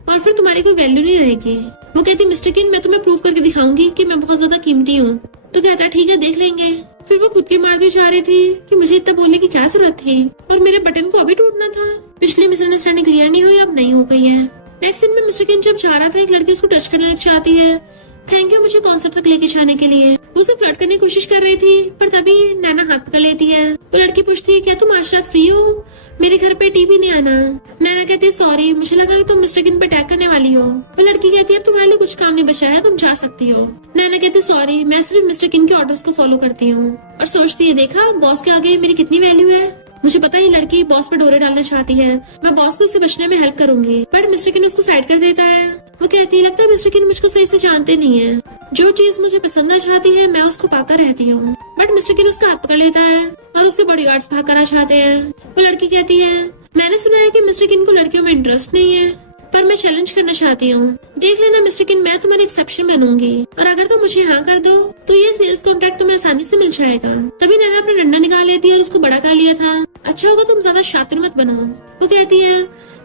और फिर तुम्हारी कोई वैल्यू नहीं रहेगी। वो कहती मिस्टर किन मैं तुम्हें प्रूव करके दिखाऊंगी कि मैं बहुत ज्यादा कीमती हूँ। तो कहता ठीक है देख लेंगे। फिर वो खुद के मारती जा रही थी कि मुझे इतना बोलने की क्या जरूरत थी, और मेरे बटन को अभी टूटना था। पिछली मिसअंडरस्टैंडिंग क्लियर नहीं हुई, अब नहीं हो गई है। नेक्स्ट सीन में मिस्टर किन जब जा रहा था एक लड़की उसको टच करने लग जाती है। थैंक यू मुझे कॉन्सर्ट तक लेके जाने के लिए। वो उसे फ्लर्ट करने की कोशिश कर रही थी, पर तभी नैना हाथ पकड़ लेती है। वो लड़की पूछती है क्या तुम आज रात फ्री हो, मेरे घर पे टी भी नहीं आना। नैना कहती है सॉरी मुझे लगा कि तुम मिस्टर किन पे अटैक करने वाली हो। वो लड़की कहती है अब तुम्हारे लिए कुछ काम नहीं बचा है, तुम जा सकती हो। नैना कहती है सॉरी मैं सिर्फ मिस्टर किन के ऑर्डर्स को फॉलो करती हूँ। और सोचती है देखा बॉस के आगे मेरी कितनी वैल्यू है, मुझे पता है ये लड़की बॉस पे डोरे डालना चाहती है, मैं बॉस को इससे बचने में हेल्प करूंगी। बट मिस्टर किन उसको साइड कर देता है। वो कहती है लगता है मिस्टर किन मुझको सही से जानते नहीं है, जो चीज मुझे पसंद आ जाती है मैं उसको पाकर रहती हूँ। बट मिस्टर किन उसका हाथ पकड़ लेता है और उसके बॉडीगार्ड्स भाग कर आ जाते हैं। वो लड़की कहती है मैंने सुना है कि मिस्टर किन को लड़कियों में इंटरेस्ट नहीं है, पर मैं चैलेंज करना चाहती हूँ, देख लेना मिस्टर किन मैं तुम्हारी एक्सेप्शन बनूंगी, और अगर तुम मुझे हाँ कर दो तो ये सेल्स कॉन्ट्रैक्ट तुम्हें आसानी से मिल जाएगा। तभी नैना अपना डंडा निकाल लेती है और उसको बड़ा कर लिया था। अच्छा होगा तुम ज्यादा शातिर मत बनो। वो कहती है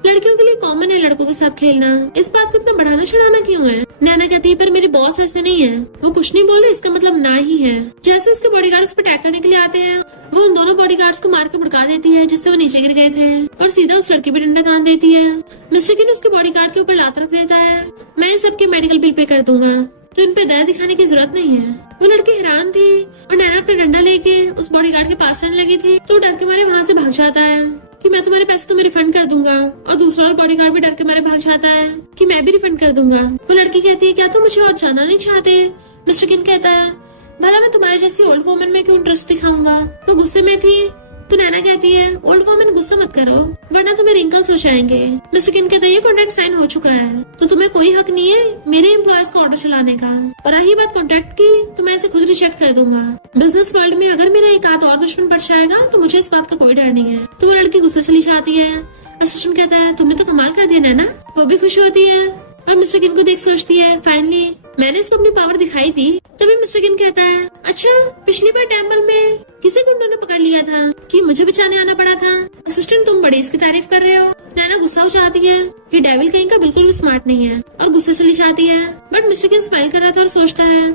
लड़कियों के लिए कॉमन है लड़कों के साथ खेलना, इस बात को इतना बढ़ाना चढ़ाना क्यों है। नैना कहती है पर मेरे बॉस ऐसे नहीं है। वो कुछ नहीं बोल रहे इसका मतलब ना ही है। जैसे उसके बॉडीगार्ड उस पर अटैक करने के लिए आते हैं वो उन दोनों बॉडीगार्ड्स को मार के भड़का देती है जिससे वो नीचे गिर गए थे, और सीधा उस लड़की पे डंडा तान देती है। मिस्टर किन उसके बॉडीगार्ड के ऊपर लात रख देता है मैं इन सबके मेडिकल बिल पे कर दूंगा, तो इन पे दया दिखाने की जरूरत नहीं है। वो लड़की हैरान थी और नैना अपना डंडा लेके उस बॉडीगार्ड के पास आने लगी थी तो डर के मारे वहाँ से भाग जाता है कि मैं तुम्हारे पैसे तुम्हें रिफंड कर दूंगा, और दूसरा बॉडीगार्ड भी डर के मारे भाग जाता है कि मैं भी रिफंड कर दूंगा। वो लड़की कहती है क्या तुम मुझे और जाना नहीं चाहते। मिस्टर किन कहता है भला मैं तुम्हारे जैसी ओल्ड वुमन में क्यों इंटरेस्ट दिखाऊंगा। वो गुस्से में थी तो नैना कहती है ओल्ड वुमन गुस्सा मत करो वरना तुम्हें रिंकल्स हो जाएंगे। मिस्टर किन कहता है ये कॉन्ट्रैक्ट साइन हो चुका है तो तुम्हें कोई हक नहीं है मेरे एम्प्लॉयज को ऑटो चलाने का, और रही बात कॉन्ट्रैक्ट की तो मैं इसे खुद रिजेक्ट कर दूंगा। बिजनेस वर्ल्ड में अगर मेरा एक आध और दुश्मन पड़ जाएगा तो मुझे इस बात का कोई डर नहीं है। तो वो लड़की गुस्से चली जाती है। असिस्टेंट कहता है तुमने तो कमाल कर दिया नैना। वो भी खुश होती है और मिस्टर किन को देख सोचती है फाइनली मैंने इसको अपनी पावर दिखाई दी। तभी मिस्टर किन कहता है अच्छा पिछली बार टेम्पल में किसी गुंडों ने पकड़ लिया था कि मुझे बचाने आना पड़ा था। असिस्टेंट तुम बड़ी इसकी तारीफ कर रहे हो। नैना गुस्सा हो जाती है ये डेविल कहीं का बिल्कुल भी स्मार्ट नहीं है और गुस्से चली जाती है। बट मिस्टर किन स्माइल कर रहा था और सोचता है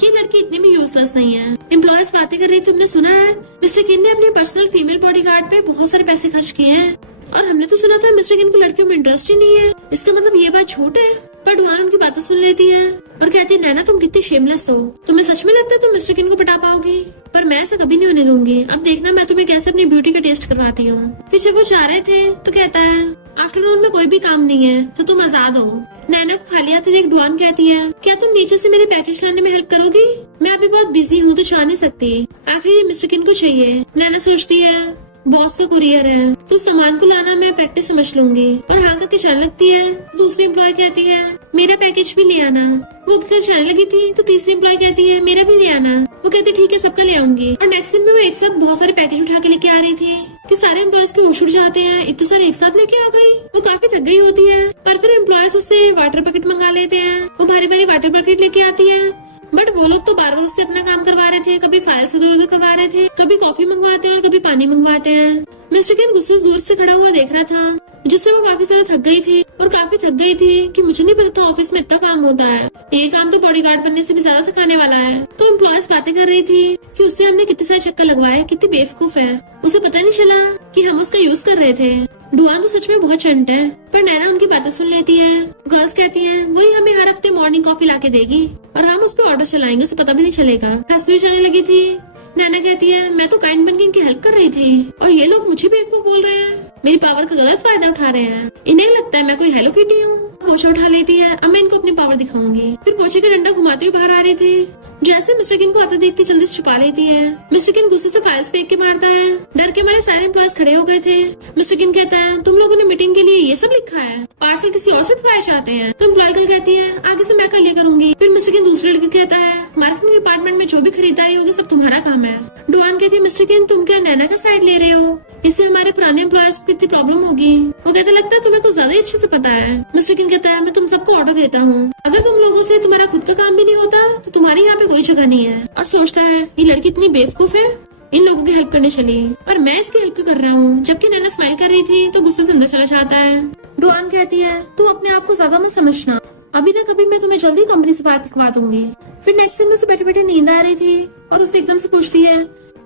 कि लड़की इतनी भी यूजलेस नहीं है। एम्प्लॉयज बातें कर रही तुमने सुना है मिस्टर किन ने अपनी पर्सनल फीमेल बॉडीगार्ड पे बहुत सारे पैसे खर्च किए हैं और हमने तो सुना था मिस्टर किन को लड़कियों में इंटरेस्ट ही नहीं है। इसका मतलब ये बात झूठ है। पर डुआन उनकी बातें सुन लेती है और कहती है नैना तुम कितनी शेमलेस हो, तुम्हें सच में लगता है तुम मिस्टर किन को पटा पाओगी, पर मैं ऐसा कभी नहीं होने दूंगी। अब देखना मैं तुम्हें कैसे अपनी ब्यूटी का टेस्ट करवाती हूँ। फिर जब वो जा रहे थे तो कहता है आफ्टरनून में कोई भी काम नहीं है तो तुम आजाद हो। नैना को खाली आते देख डुआन कहती है क्या तुम नीचे से मेरे पैकेज लाने में हेल्प करोगी, मैं अभी बहुत बिजी हूँ तो जा नहीं सकती। आखिर ये मिस्टर किन को चाहिए। नैना सोचती है बॉस का कुरियर है तो सामान को लाना मैं प्रैक्टिस समझ लूंगी, और हाँ करके चलने लगती है। दूसरी एम्प्लॉय कहती है मेरा पैकेज भी ले आना। वो चलने लगी थी तो तीसरी एम्प्लॉय कहती है मेरा भी ले आना। वो कहती ठीक है सबका ले आऊंगी। और नेक्स्ट दिन में वो एक साथ बहुत सारे पैकेज उठा के लेके आ रही थी कि सारे एम्प्लॉयज के होश उड़ जाते हैं इतने सारे एक साथ लेके आ गई। वो काफी थक गई होती है पर फिर एम्प्लॉयज उससे वाटर बकेट मंगा लेते हैं। वो भारी भारी वाटर बकेट लेके आती है बट वो लोग तो बार बार उससे अपना काम करवा रहे थे, कभी फाइल से इधर करवा रहे थे, कभी कॉफी मंगवाते हैं और कभी पानी मंगवाते हैं। मिस्टर किन गुस्से से दूर से खड़ा हुआ देख रहा था जिससे वो काफी ज्यादा थक गई थी और काफी थक गई थी कि मुझे नहीं पता था ऑफिस में इतना काम होता है, ये काम तो बॉडीगार्ड बनने से भी ज्यादा थकाने वाला है। तो एम्प्लॉयज बातें कर रही थी कि उससे हमने कितने सारे चक्कर लगवाए, कितनी बेवकूफ है, उसे पता नहीं चला कि हम उसका यूज कर रहे थे। डुआन तो सच में बहुत चंट है। पर नैना उनकी बातें सुन लेती है। गर्ल्स कहती हैं वही हमें हर हफ्ते मॉर्निंग कॉफी लाके देगी और हम उस पर ऑर्डर चलाएंगे, उसे पता भी नहीं चलेगा। हंसती हुई चलने लगी थी। नैना कहती है मैं तो काइंड बन के इनकी हेल्प कर रही थी और ये लोग मुझे बेवकूफ बोल रहे हैं, मेरी पावर का गलत फायदा उठा रहे हैं, इन्हें लगता है मैं कोई हेलो किटी हूँ। पोछा उठा लेती है अब मैं इनको अपनी पावर दिखाऊंगी। फिर पोछे का डंडा घुमाते हुए बाहर आ रही थी। जैसे मिस्टर किन को आता देखती जल्दी से छुपा लेती है। मिस्टर किन गुस्से से फाइल्स फेंक के मारता है। डर के मारे सारे एम्प्लॉयज खड़े हो गए थे। मिस्टर किन कहता है तुम लोगों ने मीटिंग के लिए ये सब लिखा है, पार्सल किसी और से उठवाए चाहते हैं। तो एम्प्लॉय गर्ल कहती है आगे से मैं कर लिया करूंगी। फिर मिस्टर किन दूसरे लड़के कहता है मार्केटिंग डिपार्टमेंट में जो भी खरीदारी होगी सब तुम्हारा काम है। डुआन कहती है मिस्टर किन तुम क्या नैना का साइड ले रहे हो, इससे हमारे पुराने एम्प्लॉयज को कितनी प्रॉब्लम होगी। वो कहता लगता है तुम्हें कुछ ज्यादा ही अच्छे से पता है। मिस्टर किन कहता है मैं तुम सबको ऑर्डर देता हूँ, अगर तुम लोगों से तुम्हारा खुद का काम भी नहीं होता तो तुम्हारी यहाँ पे कोई जगह नहीं है। और सोचता है ये लड़की इतनी बेवकूफ है, इन लोगों की हेल्प करने चली, पर मैं इसकी हेल्प क्यों कर रहा हूँ। जबकि नैना स्माइल कर रही थी तो गुस्से से अंदर चला जाता है। डुआन कहती है तुम अपने आप को ज्यादा मत समझना, अभी न कभी मैं तुम्हें जल्दी कंपनी से बाहर फेंकवा दूंगी। फिर नेक्स्ट दिन उसे बैठे बैठे नींद आ रही थी और उसे एकदम से पूछती है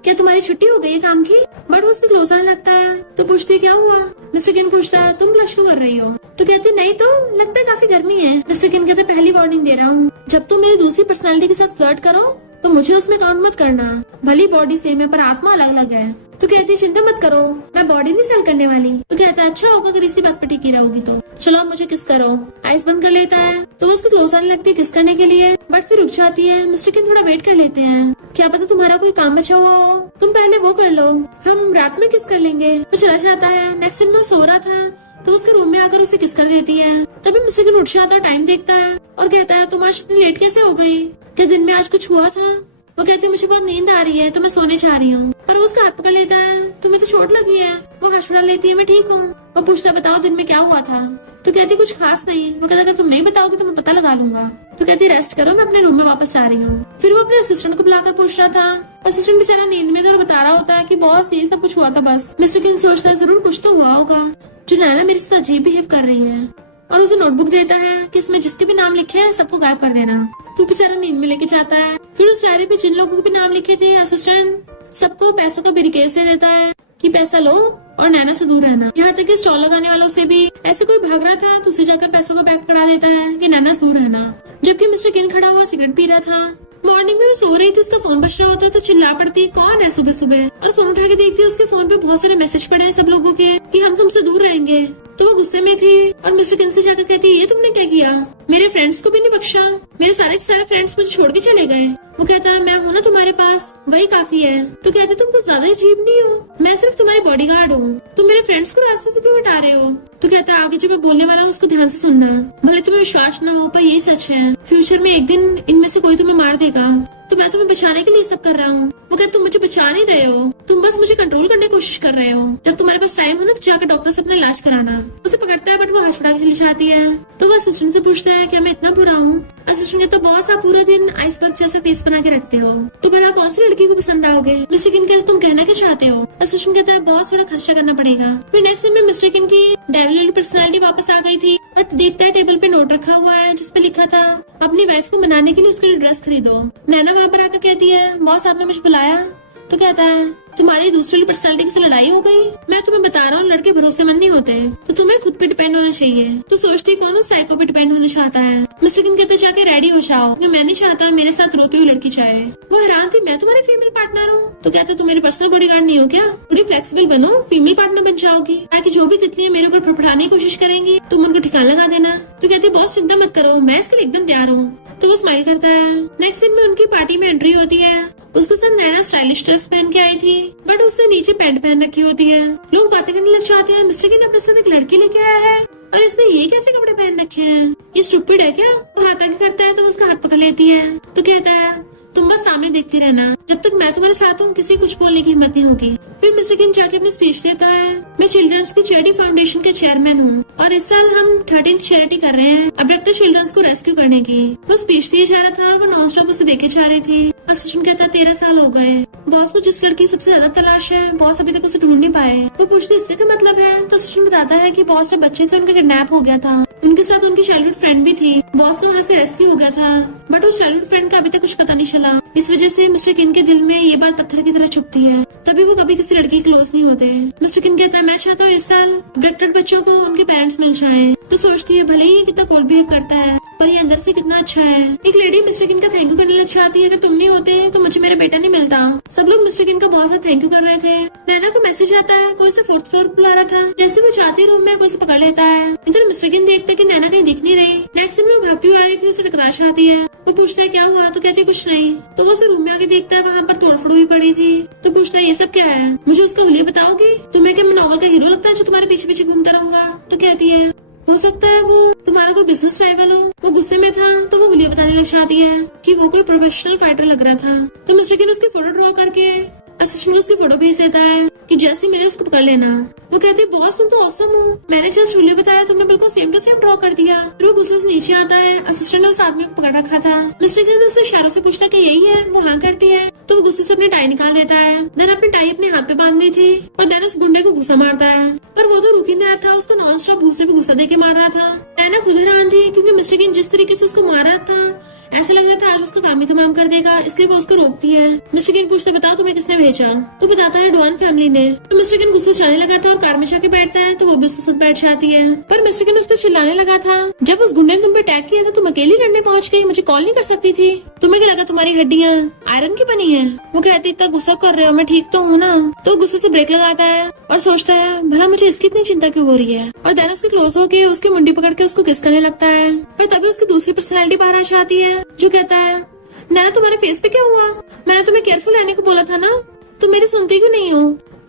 क्या तुम्हारी छुट्टी हो गई है काम की। बट वो उसके क्लोज आने लगता है तो पूछती है क्या हुआ। मिस्टर किन पूछता है तुम ब्लश क्यों कर रही हो। तो कहती नहीं तो लगता है काफी गर्मी है। मिस्टर किन कहते पहली वार्निंग दे रहा हूँ, जब तुम मेरी दूसरी पर्सनालिटी के साथ फ्लर्ट करो तो मुझे उसमें काउंट मत करना, भली बॉडी सेम है पर आत्मा अलग अलग है। तो कहती चिंता मत करो मैं बॉडी नहीं सेल करने वाली। तो कहता है अच्छा होगा अगर इसी बात पे टिकी रहोगी तो चलो अब मुझे किस करो। आइस बंद कर लेता है तो वो उसके क्लोज आने लगती है किस करने के लिए, बट फिर रुक जाती है। मिस्टर किन थोड़ा वेट कर लेते हैं, क्या पता तुम्हारा कोई काम बचा हुआ हो, तुम पहले वो कर लो, हम रात में किस कर लेंगे। तो चला जाता है। नेक्स्ट दिन वो सो रहा था तो उसके रूम में आकर उसे किस कर देती है। तभी मिस्टर किन उठ जाता है, टाइम देखता है और कहता है तुम आज इतनी लेट कैसे हो गई, क्या दिन में आज कुछ हुआ था। वो कहती है मुझे बहुत नींद आ रही है तो मैं सोने जा रही हूँ। पर वो उसका हाथ पकड़ लेता है तुम्हें तो चोट लगी है। वो हंस उड़ा लेती है मैं ठीक हूँ। वो पूछता बताओ दिन में क्या हुआ था। तो कहती कुछ खास नहीं। वो कहता अगर तुम नहीं बताओगे तो मैं पता लगा लूंगा। तो कहती रेस्ट करो मैं अपने रूम में वापस जा रही हूँ। फिर वो अपने असिस्टेंट को बुलाकर पूछ रहा था। असिस्टेंट बेचारा नींद में तो बता रहा होता है कि बॉस ये सब कुछ हुआ था बस। मिस्टर किन सोचता है जरूर कुछ तो हुआ होगा जो नैना मेरे साथ अजीब बिहेव कर रही है, और उसे नोटबुक देता है कि इसमें जिसके भी नाम लिखे हैं सबको गायब कर देना। तो बेचारा नींद में लेके जाता है। फिर उस डायरी पे जिन लोगों के भी नाम लिखे थे असिस्टेंट सबको पैसों का ब्रीकेस दे देता है कि पैसा लो और नैना से दूर रहना। यहाँ तक कि स्टॉल लगाने वालों से भी ऐसे कोई भाग रहा था तो उसे जाकर पैसों को पैक करा देता है कि नैना से दूर रहना। जबकि मिस्टर किन खड़ा हुआ सिगरेट पी रहा था। मॉर्निंग में वो सो रही थी, उसका फोन बज रहा होता है तो चिल्ला पड़ती कौन है सुबह सुबह, और फोन उठा के देखती है उसके फोन पे बहुत सारे मैसेज पड़े हैं सब लोगों के कि हम तुमसे दूर रहेंगे। तो वो गुस्से में थी और मिस्टर किन से जाकर कहती है ये तुमने क्या किया, मेरे फ्रेंड्स को भी नहीं बख्शा, मेरे सारे फ्रेंड्स मुझे छोड़ के चले गए। वो कहता है मैं हूँ ना तुम्हारे पास, वही काफी है। तो कहते तुम कुछ ज्यादा अजीब नहीं हो, मैं सिर्फ तुम्हारी बॉडीगार्ड हूँ, तुम मेरे फ्रेंड्स को रास्ते से क्यों हटा रहे हो। तो कहता है आगे जो मैं बोलने वाला हूँ उसको ध्यान से सुनना, भले तुम्हें विश्वास न हो पर यही सच है, फ्यूचर में एक दिन इनमें से कोई तुम्हें मार देगा, तो मैं तुम्हें बचाने के लिए सब कर रहा हूँ। वो कहते तुम मुझे बचा नहीं रहे हो, तुम बस मुझे कंट्रोल करने की कोशिश कर रहे हो, जब तुम्हारे पास टाइम हो ना तो जाकर डॉक्टर से अपना इलाज कराना। उसे पकड़ता है बट वो हाथ छुड़ा के चली जाती है। तो वो असिस्टेंट से पूछता है क्या मैं इतना बुरा हूँ। असिस्टेंट कहता बॉस आप पूरा दिन आइसबर्ग जैसा फेस बना के रखते हो, तो भला कौन सी लड़की को पसंद आओगे। मिस्टर किन कहता तुम कहना क्या चाहते हो। असिस्टेंट कहता है बॉस थोड़ा खर्चा करना पड़ेगा। फिर नेक्स्ट दिन में मिस्टर किन की डेविल वाली पर्सनालिटी वापस आ गई थी, बट देखता है टेबल पे नोट रखा हुआ है जिसपे लिखा था अपनी वाइफ को मनाने के लिए उसके लिए ड्रेस खरीदो। नैना वहाँ पर आकर कहती है बॉस आपने मुझे बुलाया। तो कहता है तुम्हारी दूसरी पर्सनालिटी से लड़ाई हो गई। मैं तुम्हें बता रहा हूँ लड़के भरोसेमंद नहीं होते, तो तुम्हें खुद पे डिपेंड होना चाहिए। तो सोचती कौन उस साइको पे डिपेंड होना चाहता है। मिस्टर किन कहते जाके रेडी हो जाओ, मैं नहीं चाहता मेरे साथ रोती हुई लड़की चाहे। वो हैरान थी मैं तुम्हारी फीमेल पार्टनर हूँ। तो कहता तुम मेरी पर्सनल बॉडीगार्ड नहीं हो क्या, थोड़ी फ्लेक्सिबल बनो, फीमेल पार्टनर बन जाओगी, ताकि जो भी तितलियां मेरे ऊपर फड़फड़ाने की कोशिश करेंगी तुम उनको ठिकाना लगा देना। तो कहती बॉस चिंता मत करो, मैं इसके लिए एकदम तैयार हूँ। तो वो स्माइल करता है। नेक्स्ट दिन में उनकी पार्टी में एंट्री होती है। उसके साथ नैना स्टाइलिश ड्रेस पहन के आई थी, बट उसने नीचे पैंट पहन रखी होती है। लोग बातें करने लग जाते हैं मिस्टर किन अपने साथ एक लड़की लेके आया है और इसने ये कैसे कपड़े पहन रखे हैं, ये स्टूपिड है क्या। वो हाथ आगे करता है तो उसका हाथ पकड़ लेती है। तो कहता है तुम बस सामने देखते रहना, जब तक मैं तुम्हारे साथ हूँ किसी कुछ बोलने की हिम्मत नहीं होगी। फिर मिस्टर किन जाके अपनी स्पीच देता है। मैं चिल्ड्रंस की चैरिटी फाउंडेशन के चेयरमैन हूँ और इस साल हम 13th चैरिटी कर रहे हैं अबडक्टेड चिल्ड्रंस को रेस्क्यू करने की। वो स्पीच दिए जा रहा था और वो नॉन स्टॉप उसे देखे जा रही थी। असिस्टेंट कहता 13 साल हो गए, बॉस को जिस लड़की की सबसे ज्यादा तलाश है बॉस अभी तक उसे ढूंढ नहीं पाए। वो पूछती इसका क्या मतलब है। तो असिस्टेंट बताता है कि बॉस जब बच्चे थे उनका किडनैप हो गया था, उनके साथ उनकी चाइल्डहुड फ्रेंड भी थी, बॉस को वहाँ से रेस्क्यू हो गया था, बट उस चाइल्डहुड फ्रेंड का अभी तक कुछ पता नहीं चला। इस वजह से मिस्टर किन के दिल में ये बात पत्थर की तरह चुभती है, तभी वो कभी किसी लड़की के क्लोज नहीं होते। मिस्टर किन कहता है मैं चाहता हूँ इस साल अबडक्टेड बच्चों को उनके पेरेंट्स मिल जाएं। तो सोचती है भले ही ये कितना कोल्ड बिहेव करता है पर ये अंदर से कितना अच्छा है। एक लेडी मिस्टर किन का थैंक यू करने लग जाती है, अगर तुम नहीं होते तो मुझे मेरा बेटा नहीं मिलता। सब लोग मिस्टर किन का बहुत सारा थैंक यू कर रहे थे। नैना को मैसेज आता है कोई से 4th फ्लोर बुला रहा था। जैसे वो जाती रूम में कोई से पकड़ लेता है। इधर मिस्टर किन देखते कि नैना कहीं दिख नहीं रही। नेक्स्ट सीन में भागती हुई आ रही थी, उसे टकरा जाती है। वो पूछता है क्या हुआ, तो कहती कुछ नहीं। तो वो उसे रूम में आके देखता है, वहाँ पर तोड़फोड़ हुई पड़ी थी। तो पूछता है ये सब क्या है, मुझे उसका हुलिया बताओगी, तुम्हें क्या मैं नॉवल का हीरो लगता है जो तुम्हारे पीछे पीछे घूमता रहूंगा। तो कहती है हो सकता है वो तुम्हारा कोई बिजनेस राइवल हो। वो गुस्से में था तो वो हुलिया बताने लग जाती है कि वो कोई प्रोफेशनल फाइटर लग रहा था। तो मिस्टर किन उसकी फोटो ड्रॉ करके असिस्टेंट को उसकी फोटो भेज देता है कि जैसे मिले उसको पकड़ लेना। वो कहती है बॉस तुम तो ऑसम हो, मैंने जस्ट हुलिया बताया तुमने बिल्कुल सेम टू सेम ड्रॉ कर दिया। फिर वो गुस्से से नीचे आता है। असिस्टेंट ने उस आदमी को पकड़ रखा था। मिस्टर किन उससे इशारों से पूछता कि यही है। वो हाँ करती है तो वो गुस्से से अपनी टाई निकाल देता है। देन अपनी टाई अपने हाथ पे बांध दी थी और देन उस गुंडे को घुसा मारता है, पर वो तो रुक ही नहीं रहा था, उसको नॉन स्टॉप घुसे पे घुसा देके मार रहा था। नैना खुद हैरान थी क्योंकि मिस्टर किन जिस तरीके से उसको मार रहा था ऐसा लग रहा था आज उसका काम ही तमाम कर देगा, इसलिए वो उसको रोकती है। मिस्टर किन पूछते बताओ तुम्हें किसने भेजा। तो बताता है डॉन फैमिली ने। तो मिस्टर किन गुस्से से जाने लगा था और कार में जाके बैठता है, तो वो भी उसके साथ बैठ जाती है। पर मिस्टर किन उस पर चिल्लाने लगा था जब उस गुंडे ने तुम पे अटैक किया था तुम अकेली लड़ने पहुंच गई, मुझे कॉल नहीं कर सकती थी। तुम्हें क्या लगा तुम्हारी हड्डियां आयरन की बनी है। वो कहती इतना गुस्सा कर रहे हो, मैं ठीक तो हूँ ना। तो गुस्से से ब्रेक लगाता है और सोचता है भला मुझे इसकी इतनी चिंता क्यों हो रही है, और देन उसके क्लोज होके उसकी मुंडी पकड़ के उसको किस करने लगता है। पर तभी उसकी दूसरी पर्सनैलिटी बाहर आ जाती है जो कहता है नैना तुम्हारे फेस पे क्या हुआ, मैंने तुम्हें केयरफुल रहने को बोला था ना, तुम मेरी सुनती क्यों नहीं हो।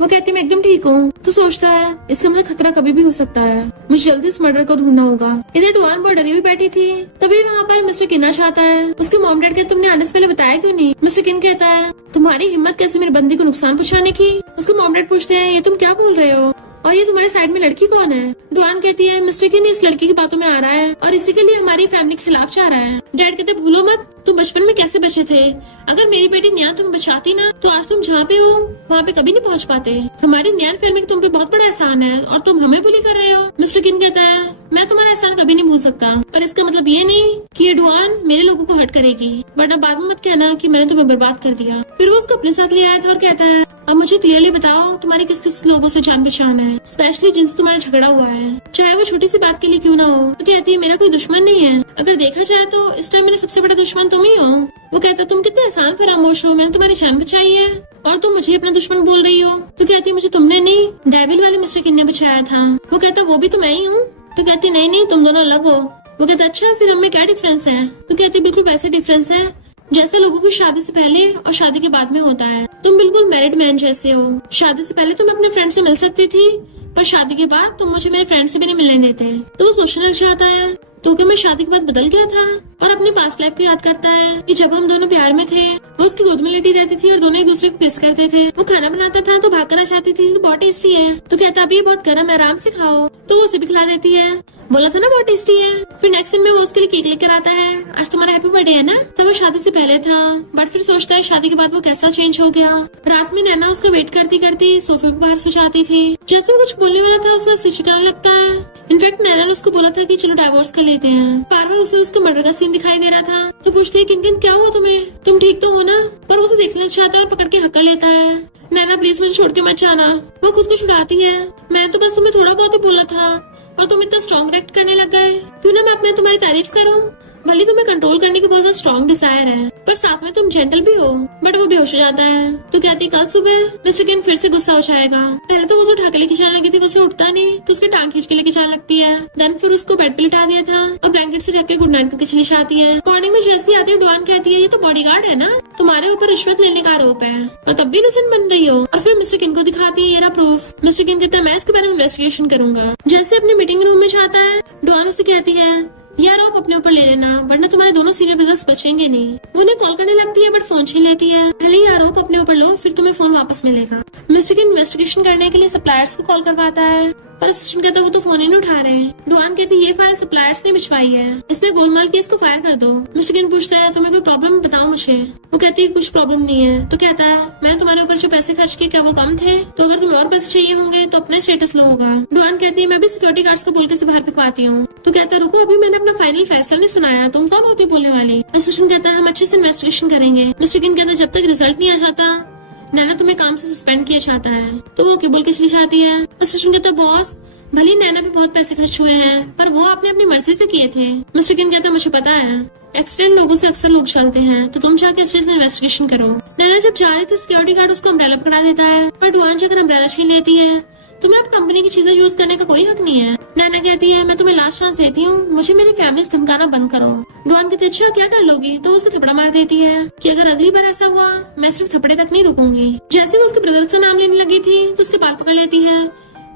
वो कहती मैं एकदम ठीक हूँ। तो सोचता है इसका मतलब खतरा कभी भी हो सकता है, मुझे जल्दी इस मर्डर को ढूंढना होगा। इधर डुआन बहुत डरी हुई बैठी थी, तभी वहाँ पर मिस्टर किन आ जाता है। उसके मॉम डैड कहते तुमने आने से पहले बताया क्यों नहीं। मिस्टर किन कहता है तुम्हारी हिम्मत कैसे मेरे बंदी को नुकसान पहुँचाने की। उसके मॉम डैड पूछते हैं ये तुम क्या बोल रहे हो और ये तुम्हारे साइड में लड़की कौन है। डुआन कहती है मिस्टर किन इस लड़की की बातों में आ रहा है और इसी के लिए हमारी फैमिली के खिलाफ जा रहा है। डैड कहते भूलो मत तुम बचपन में कैसे बचे थे, अगर मेरी बेटी न्यान तुम बचाती ना तो आज तुम जहाँ पे हो वहाँ पे कभी नहीं पहुँच पाते। हमारी न्यान फैमिली तुम पे बहुत बड़ा एहसान है और तुम हमें बुली कर रहे हो। मिस्टर किन कहता है मैं तुम्हारा एहसान कभी नहीं भूल सकता, पर इसका मतलब ये नहीं कि ये डुआन मेरे लोगों को हर्ट करेगी, वरना बाद में मत कहना कि मैंने तुम्हें बर्बाद कर दिया। फिर वो उसको अपने साथ ले आया था और कहता है अब मुझे क्लियरली बताओ तुम्हारी किस किस लोगों से जान पहचान है, स्पेशली जिनसे तुम्हारा झगड़ा हुआ है, चाहे वो छोटी सी बात के लिए क्यों ना हो। तो कहती है मेरा कोई दुश्मन नहीं है, अगर देखा जाए तो इस टाइम मेरा सबसे बड़ा दुश्मन तुम ही हो। वो कहता तुम कितने एहसान फरामोश हो, मैंने तुम्हारी जान बचाई है और तुम मुझे अपना दुश्मन बोल रही हो। तो कहती मुझे तुमने नहीं डेविल वाले मिस्टर किन ने बचाया था। वो कहता वो भी तो मैं ही हूँ। तो कहती नहीं नहीं तुम दोनों अलग हो। वो कहता अच्छा फिर हमें क्या डिफरेंस है। तो कहती बिल्कुल वैसे डिफरेंस है जैसे लोगों की शादी से पहले और शादी के बाद में होता है। तुम बिल्कुल मैरिड मैन जैसे हो। शादी से पहले तुम अपने फ्रेंड से मिल सकती थी, पर शादी के बाद तुम मुझे मेरे फ्रेंड से भी नहीं मिलने देते। तो वो सोचने लग जाता है तो क्या मैं शादी के बाद बदल गया था, और अपनी पास्ट लाइफ को याद करता है कि जब हम दोनों प्यार में थे वो उसकी गोद में लेटी रहती थी और दोनों एक दूसरे को किस करते थे। वो खाना बनाता था तो भाग करना चाहती थी तो बहुत टेस्टी है, तो कहता अभी बहुत गर्म है आराम से खाओ, तो वो उसे भी खिला देती है, बोला था ना बहुत टेस्टी है। फिर नेक्स्ट दिन में वो उसके लिए केक लेकर आता है, आज तुम्हारा हैप्पी बर्थडे है ना। तो वो शादी से पहले था, बट फिर सोचता है शादी के बाद वो कैसा चेंज हो गया। रात में नैना उसका वेट करती करती सोफे पे बाहर सो जाती थी। जैसे वो कुछ बोलने वाला था उसका सिर चकराने लगता है। इनफैक्ट नैना ने उसको बोला था कि चलो डाइवोर्स कर लेते हैं। बार बार उसे उसके मर्डर का सीन दिखाई दे रहा था, तो पूछती है किन क्या हुआ तुम्हें, तुम ठीक तो हो ना। पर उसे देखने लग जाता है और पकड़ के हकड़ लेता है, नैना प्लीज मुझे छोड़ के मत जाना। वो खुद को छुड़ाती है, मैं तो बस तुम्हें थोड़ा बहुत ही बोला था और तुम इतना स्ट्रॉन्ग रिएक्ट करने लग गए। क्यों ना मैं अपने तुम्हारी तारीफ करूं। भले तुम्हें कंट्रोल करने की बहुत ज्यादा स्ट्रॉन्ग डिजायर है, पर साथ में तुम जेंटल भी हो। बट वो बेहोश हो जाता है। तो कहती कल सुबह मिस्टर किन फिर से गुस्सा हो जाएगा। पहले तो वो उसे उठा के लेके जाने लगी थी, वो उसे उठता नहीं तो उसके टांग खींच के लेके जाने लगती है। देन फिर उसको बेड पे लिटा दिया था और ब्लैंकेट से ढक के गुड नाइट करके चली जाती है। मॉर्निंग में जैसी आती है डुआन कहती है ये तो बॉडीगार्ड है ना, तुम्हारे ऊपर रिश्वत लेने का आरोप है और तब भी इनोसेंट बन रही हो। और फिर मिस्टर किन को दिखाती है ये रहा प्रूफ। मिस्टर किन कहता है मैं इसके बारे में इन्वेस्टिगेशन करूंगा। जैसे अपने मीटिंग रूम में जाता है डुआन उसे कहती है ये आरोप अपने ऊपर ले लेना वरना तुम्हारे दोनों सीनियर ब्रदर्स बचेंगे नहीं। वो उन्हें कॉल करने लगती है बट फोन छीन लेती है। पहले ये आरोप अपने ऊपर लो फिर तुम्हें फोन वापस मिलेगा। मिस्टर किन इन्वेस्टिगेशन करने के लिए सप्लायर्स को कॉल करवाता है, पर असिस्टेंट कहता है वो तो फोन ही नहीं उठा रहे। डुआन कहती है ये फाइल सप्लायर्स ने भिजवाई है, इसमें गोलमाल की इसको फायर कर दो। मिस्टर किन पूछता है तुम्हें कोई प्रॉब्लम बताओ मुझे। वो कहती है कुछ प्रॉब्लम नहीं है। तो कहता है मैंने तुम्हारे ऊपर जो पैसे खर्च किए क्या वो कम थे, तो अगर तुम्हें और पैसे चाहिए होंगे तो अपना स्टेटस लो होगा। डुआन कहती है मैं भी सिक्योरिटी गार्ड्स को बोल के से बाहर पिकवाती हूँ। तो कहता है रुको अभी मैंने अपना फाइनल फैसला नहीं सुनाया, तुम कौन होती बोलने वाली। असिस्टेंट कहता है हम अच्छे से इन्वेस्टिगेशन करेंगे। मिस्टर किन कहता है जब तक रिजल्ट नहीं आ जाता नैना तुम्हें काम से सस्पेंड किया जाता है। तो वो ओके बोल के चली जाती है। असिस्टेंट कहता है बॉस भले नैना पे बहुत पैसे खर्च हुए हैं पर वो आपने अपनी मर्जी से किए थे। मिस्टर किन कहता है मुझे पता है एक्सीडेंट लोगों से अक्सर लोग चलते हैं, तो तुम जाके अच्छे से इन्वेस्टिगेशन करो। नैना जब जा रही थी सिक्योरिटी गार्ड उसको अम्ब्रेला पकड़ा देता है, पर डुआन जाकर अम्ब्रेला छीन लेती है। तुम्हें अब कंपनी की चीजें यूज करने का कोई हक नहीं है। नैना कहती है मैं तुम्हें लास्ट चांस देती हूँ, मुझे मेरी फैमिली से धमकाना बंद करो। डुआन कहती है अच्छा क्या कर लोगी, तो उसको थपड़ा मार देती है कि अगर अगली बार ऐसा हुआ मैं सिर्फ थपड़े तक नहीं रुकूंगी। जैसे वो उसके ब्रदर का नाम लेने लगी थी तो उसके बाल पकड़ लेती है,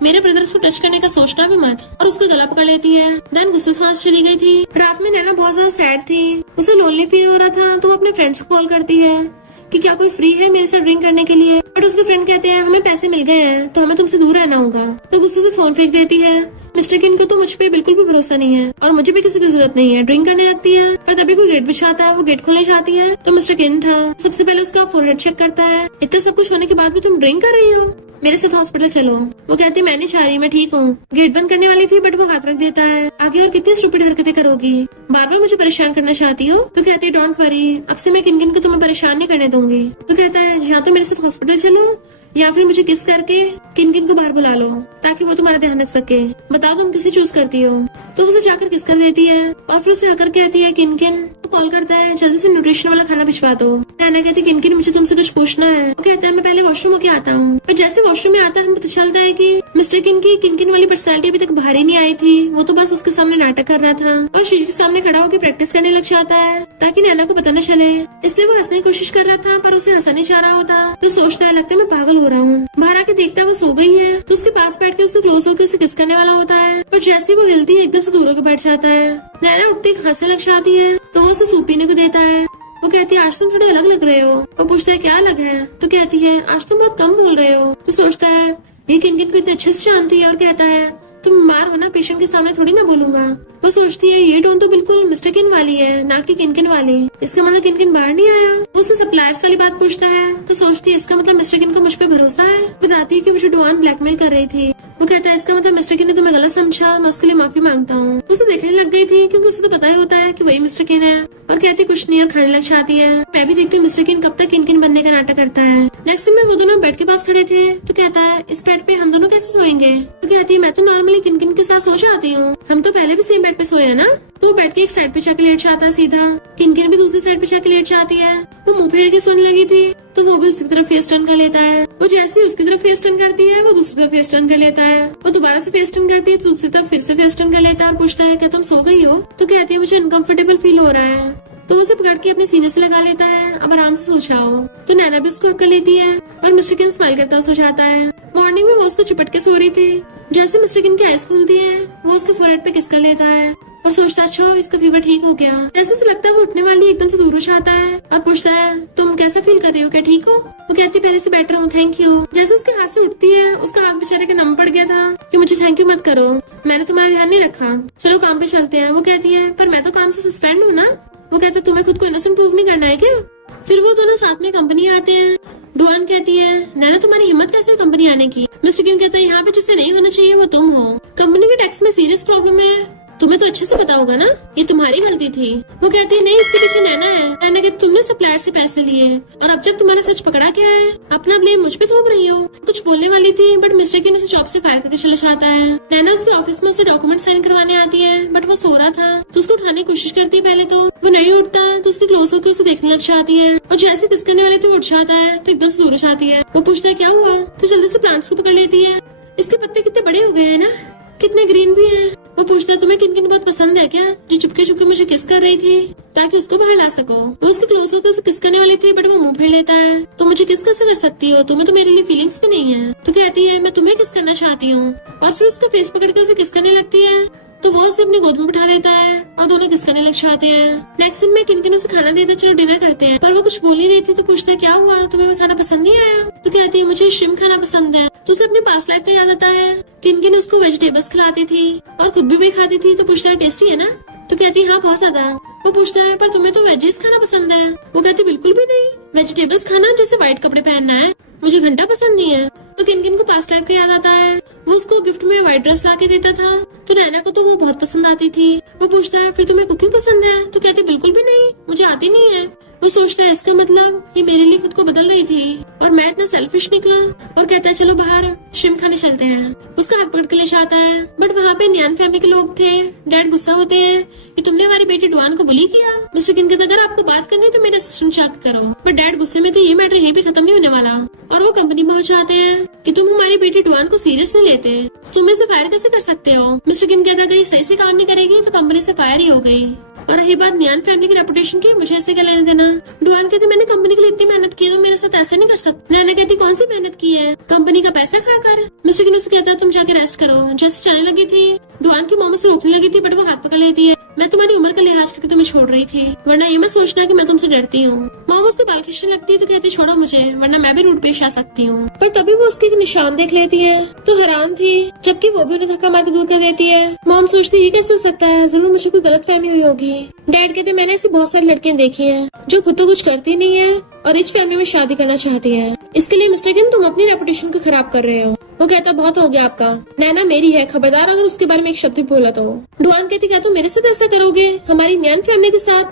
मेरे ब्रदर्स को टच करने का सोचना भी मत, और उसका गला पकड़ लेती है। देन गुस्से से सांस चली गई थी। रात में नैना बहुत ज्यादा सैड थी, उसे लोनली फील हो रहा था, तो वो अपने फ्रेंड्स को कॉल करती है कि क्या कोई फ्री है मेरे साथ ड्रिंक करने के लिए। बट उसके फ्रेंड कहते हैं हमें पैसे मिल गए हैं तो हमें तुमसे दूर रहना होगा। तो गुस्से से फोन फेंक देती है। मिस्टर किन को तो मुझ पे बिल्कुल भी भरोसा नहीं है और मुझे भी किसी की जरूरत नहीं है। ड्रिंक करने लगती है पर तभी कोई गेट बिछाता है, वो गेट खोलने जाती है तो मिस्टर किन था। सबसे पहले उसका फोरहेड चेक करता है, इतना सब कुछ होने के बाद भी तुम ड्रिंक कर रही हो, मेरे साथ हॉस्पिटल चलो। वो कहती मैं नहीं चाह रही, मैं ठीक हूँ। गेट बंद करने वाली थी बट वो हाथ रख देता है, आगे और कितनी स्टूपिड हरकतें करोगी, बार बार मुझे परेशान करना चाहती हो। तो कहती है डोंट वरी, अब से मैं किन किन को तुम्हें परेशान नहीं करने दूंगी। तो कहता है या तो मेरे साथ हॉस्पिटल चलो या फिर मुझे किस करके किन किन को बाहर बुला लो ताकि वो तुम्हारा ध्यान रख सके, बताओ तुम किसे चूज करती हो। तो उसे जाकर किस कर देती है और फिर उसे आकर कहती है किन किन। तो कॉल करता है जल्दी से न्यूट्रिशन वाला खाना भिजवा दो। नैना कहती है किन किन मुझे तुमसे कुछ पूछना है। वो कहता है मैं पहले वॉशरूम होके आता हूँ। पर जैसे वॉशरूम में आता है हमें पता चलता है कि मिस्टर किन की किन किन वाली पर्सनैलिटी अभी तक बाहर ही नहीं आई थी, वो तो बस उसके सामने नाटक कर रहा था और शीशे के सामने खड़ा होकर प्रैक्टिस करने लग जाता है ताकि नैना को पता न चले। इसलिए वो हंसने की कोशिश कर रहा था पर उसे हंसा नहीं चाह रहा होता। तो सोचता है लगता है मैं पागल हो रहा हूँ। बाहर आके देखता है वो सो गई है, तो उसके पास बैठ के उसको क्लोज होकर उसे किस करने वाला होता है, पर जैसे वो हिलती है एकदम से दूर होकर बैठ जाता है। नैना उठती हंसने लग जाती है तो वो उसे सूप पीने को देता है। वो कहती है आज तुम थोड़े अलग लग रहे हो। वो पूछता है क्या अलग है, तो कहती है आज तुम बहुत कम बोल रहे हो। तो सोचता है ये किन किन को इतने अच्छे से जानती है और कहता है तुम बीमार हो ना, पेशेंट के सामने थोड़ी ना बोलूंगा। वो सोचती है ये टोन तो बिल्कुल मिस्टर किन वाली है ना कि किन किन वाली, इसका मतलब किन किन बाहर नहीं आया। वो उससे सप्लायर्स वाली बात पूछता है तो सोचती है इसका मतलब मिस्टर किन को मुझ पे भरोसा है। बताती है कि मुझे डुआन ब्लैकमेल कर रही थी। वो कहता है इसका मतलब मिस्टर किन ने तुम्हें गलत समझा, मैं उसके लिए माफी मांगता हूँ। उसे देखने लग गई थी क्योंकि उसे तो पता ही होता है कि वही मिस्टर किन है, और कहती कुछ नहीं और खाने लग जाती है। मैं भी देखती हूँ मिस्टर किन कब तक किन किन बनने का नाटक करता है। नेक्स्ट दिन में वो दोनों बेड के पास खड़े थे तो कहता है इस बेड पे हम दोनों कैसे सोएंगे। तो कहती है मैं तो नॉर्मली किन किन के साथ सो जाती हूँ, हम तो पहले भी सेम बेड पे सोए है ना। तो वो बेड के एक साइड पे जाके लेट जाता है सीधा, किन किन भी दूसरी साइड पे जाके लेट जाती है। वो मुंह फेर के सोने लगी थी तो वो भी उसकी तरफ फेस टर्न कर लेता है। वो जैसे ही उसकी तरफ फेस टर्न करती है वो दूसरी तरफ फेस टर्न कर लेता है। वो दोबारा से फेस टर्न करती है तो दूसरी तरफ फिर से फेस टर्न कर लेता है और पूछता है क्या तुम सो गई हो। तो कहती है मुझे अनकंफर्टेबल फील हो रहा है। तो वो उसे पकड़ के अपने सीने से लगा लेता है। अब आराम से सो जाओ। तो नैना भी उसको हक कर लेती है और मिस्टर किन स्माइल करता हुआ सो जाता है। मॉर्निंग में वो उसको चिपट के सो रही थी। जैसे मिस्टर किन की आईज खुलती है वो उसके फोरहेड पे किस कर लेता है और सोचता है अच्छा इसका फीवर ठीक हो गया। जैसे उसे लगता है वो उठने वाली एकदम से दूर हो जाता है और पूछता है तुम कैसा फील कर रही हो, क्या ठीक हो? वो कहती है पहले से बेटर हूँ, थैंक यू। जैसे उसके हाथ से उठती है उसका हाथ बेचारे का नम पड़ गया था कि मुझे थैंक यू मत करो, मैंने तुम्हारा ध्यान नहीं रखा, चलो काम पे चलते हैं। वो कहती है पर मैं तो काम से सस्पेंड हूँ ना। वो कहता है तुम्हें खुद को इनोसेंट प्रूव नहीं करना है क्या? फिर वो दोनों साथ में कंपनी आते हैं। डुआन कहती है नैना तुम्हारी हिम्मत कैसे हुई कंपनी आने की? मिस्टर किन कहता है यहाँ पे जिससे नहीं होना चाहिए वो तुम हो। कंपनी के टैक्स में सीरियस प्रॉब्लम है, तुम्हें तो अच्छे से पता होगा ना, ये तुम्हारी गलती थी। वो कहती है नहीं इसके पीछे नैना है। नैना कहती तुमने सप्लायर से पैसे लिए और अब जब तुम्हारा सच पकड़ा गया है अपना ब्लेम मुझ पे थोप रही हो। कुछ बोलने वाली थी बट मिस्टर किन उसे जॉब से फायर करके चला जाता है। नैना उसके ऑफिस में उसे डॉक्यूमेंट साइन करवाने आती है बट वो सो रहा था तो उसको उठाने की कोशिश करती है। पहले तो वो नहीं उठता तो उसकी क्लोज होकर उसे देखने लग जाती है और जैसे किस करने वाली थी उठ जाता है तो एकदम से दूर हो जाती है। वो पूछता है क्या हुआ? तो जल्दी से प्लांट्स को पकड़ लेती है। इसके पत्ते कितने बड़े हो गए हैं ना, कितने ग्रीन भी हैं। वो पूछता है तुम्हें किन किन बहुत पसंद है क्या, जो चुपके चुपके मुझे किस कर रही थी ताकि उसको बाहर ला सको। वो उसके क्लोज होकर उसे किस करने वाली थी बट वो मुंह फेर लेता है। तो मुझे किस कैसे कर सकती हो, तुम्हें तो मेरे लिए फीलिंग्स भी नहीं है। तो कहती है मैं तुम्हें किस करना चाहती हूँ और फिर उसका फेस पकड़ के उसे किस करने लगती है। तो वो उसे अपनी गोद में बिठा लेता है और दोनों किस करने लग जाते हैं। नेक्स्ट सीन में किन उसे खाना देता है, चलो डिनर करते हैं, पर वो कुछ बोल नहीं रही थी। तो पूछता है क्या हुआ, तुम्हें मैं खाना पसंद नहीं आया? तो कहती है मुझे श्रिम्प खाना पसंद है। तो उसे अपने पास्ट लाइफ का याद आता है। किन उसको वेजिटेबल्स खिलाती थी और खुद भी खाती थी। तो पूछता है टेस्टी है ना? तो कहती है हाँ बहुत ज्यादा। वो पूछता है पर तुम्हें तो वेजेस खाना पसंद है। वो कहती बिल्कुल भी नहीं, वेजिटेबल्स खाना जैसे व्हाइट कपड़े पहनना है, मुझे घंटा पसंद नहीं है। तो किन को पास्ट लाइफ का याद आता है। वो उसको गिफ्ट में व्हाइट ड्रेस ला के देता था तो नैना को तो वो बहुत पसंद आती थी। वो पूछता है फिर तुम्हें कुकिंग पसंद है? तो कहती बिल्कुल भी नहीं, मुझे आती नहीं है। वो सोचता है इसका मतलब ये मेरे लिए खुद को बदल रही थी और मैं इतना सेल्फिश निकला और कहता है चलो बाहर श्रिम्प खाने चलते हैं। उसका हाथ पकड़ के ले जाता है बट वहाँ पे नियान फैमिली के लोग थे। डैड गुस्सा होते हैं कि तुमने हमारी बेटी डुआन को बुली किया। मिस्टर किन कहता अगर आपको बात करनी है तो मेरे असिस्टेंट चेक करो। बट डैड गुस्से में थे ये मैटर यहीं पे खत्म नहीं होने वाला और वो कंपनी पहुंच जाते हैं कि तुम हमारी बेटी डुआन को सीरियस नहीं लेते, तुम इसे फायर कैसे कर सकते हो? मिस्टर किन कहता अगर ये सही से काम नहीं करेगी तो कंपनी से फायर ही हो गई। और रही बात नियान फैमिली की रेपुटेशन की, मुझे ऐसे क्या लेने देना। डुआन कहती मैंने कंपनी के लिए इतनी मेहनत की है तो मेरे साथ ऐसे नहीं कर सकते। नैना कहती कौन सी मेहनत की है, कंपनी का पैसा खाकर। मिस्टर किन उसे कहता है तुम जाके रेस्ट करो। जैसे चलने लगी थी डुआन की मोमो से रोकने लगी थी बट वो हाथ पकड़ लेती है। मैं तुम्हारी उम्र का लिहाज करके तुम्हें छोड़ रही थी, वरना ये मत सोचना कि मैं तुमसे डरती हूँ। मोमो उसके बाल खींचने लगती है तो कहती छोड़ो मुझे, वरना मैं भी रूट पेश आ सकती हूँ। पर तभी वो उसके एक निशान देख लेती है तो हैरान थी, जबकि वो भी उन्हें धक्का मारकर दूर कर देती है। मॉम सोचती ये कैसे हो सकता है, जरूर मुझे कोई गलत फहमी हुई होगी। डैड कहते मैंने ऐसी बहुत सारी लड़कियां देखी है जो खुद तो कुछ करती नहीं है और रिच फैमिली में शादी करना चाहती है। इसके लिए मिस्टर किन तुम अपनी रेपुटेशन को खराब कर रहे हो। वो कहता बहुत हो गया आपका, नैना मेरी है, खबरदार अगर उसके बारे में एक शब्द भी बोला तो। डुआन कहती क्या तुम मेरे साथ ऐसा करोगे, हमारी न्यान फैमिली के साथ,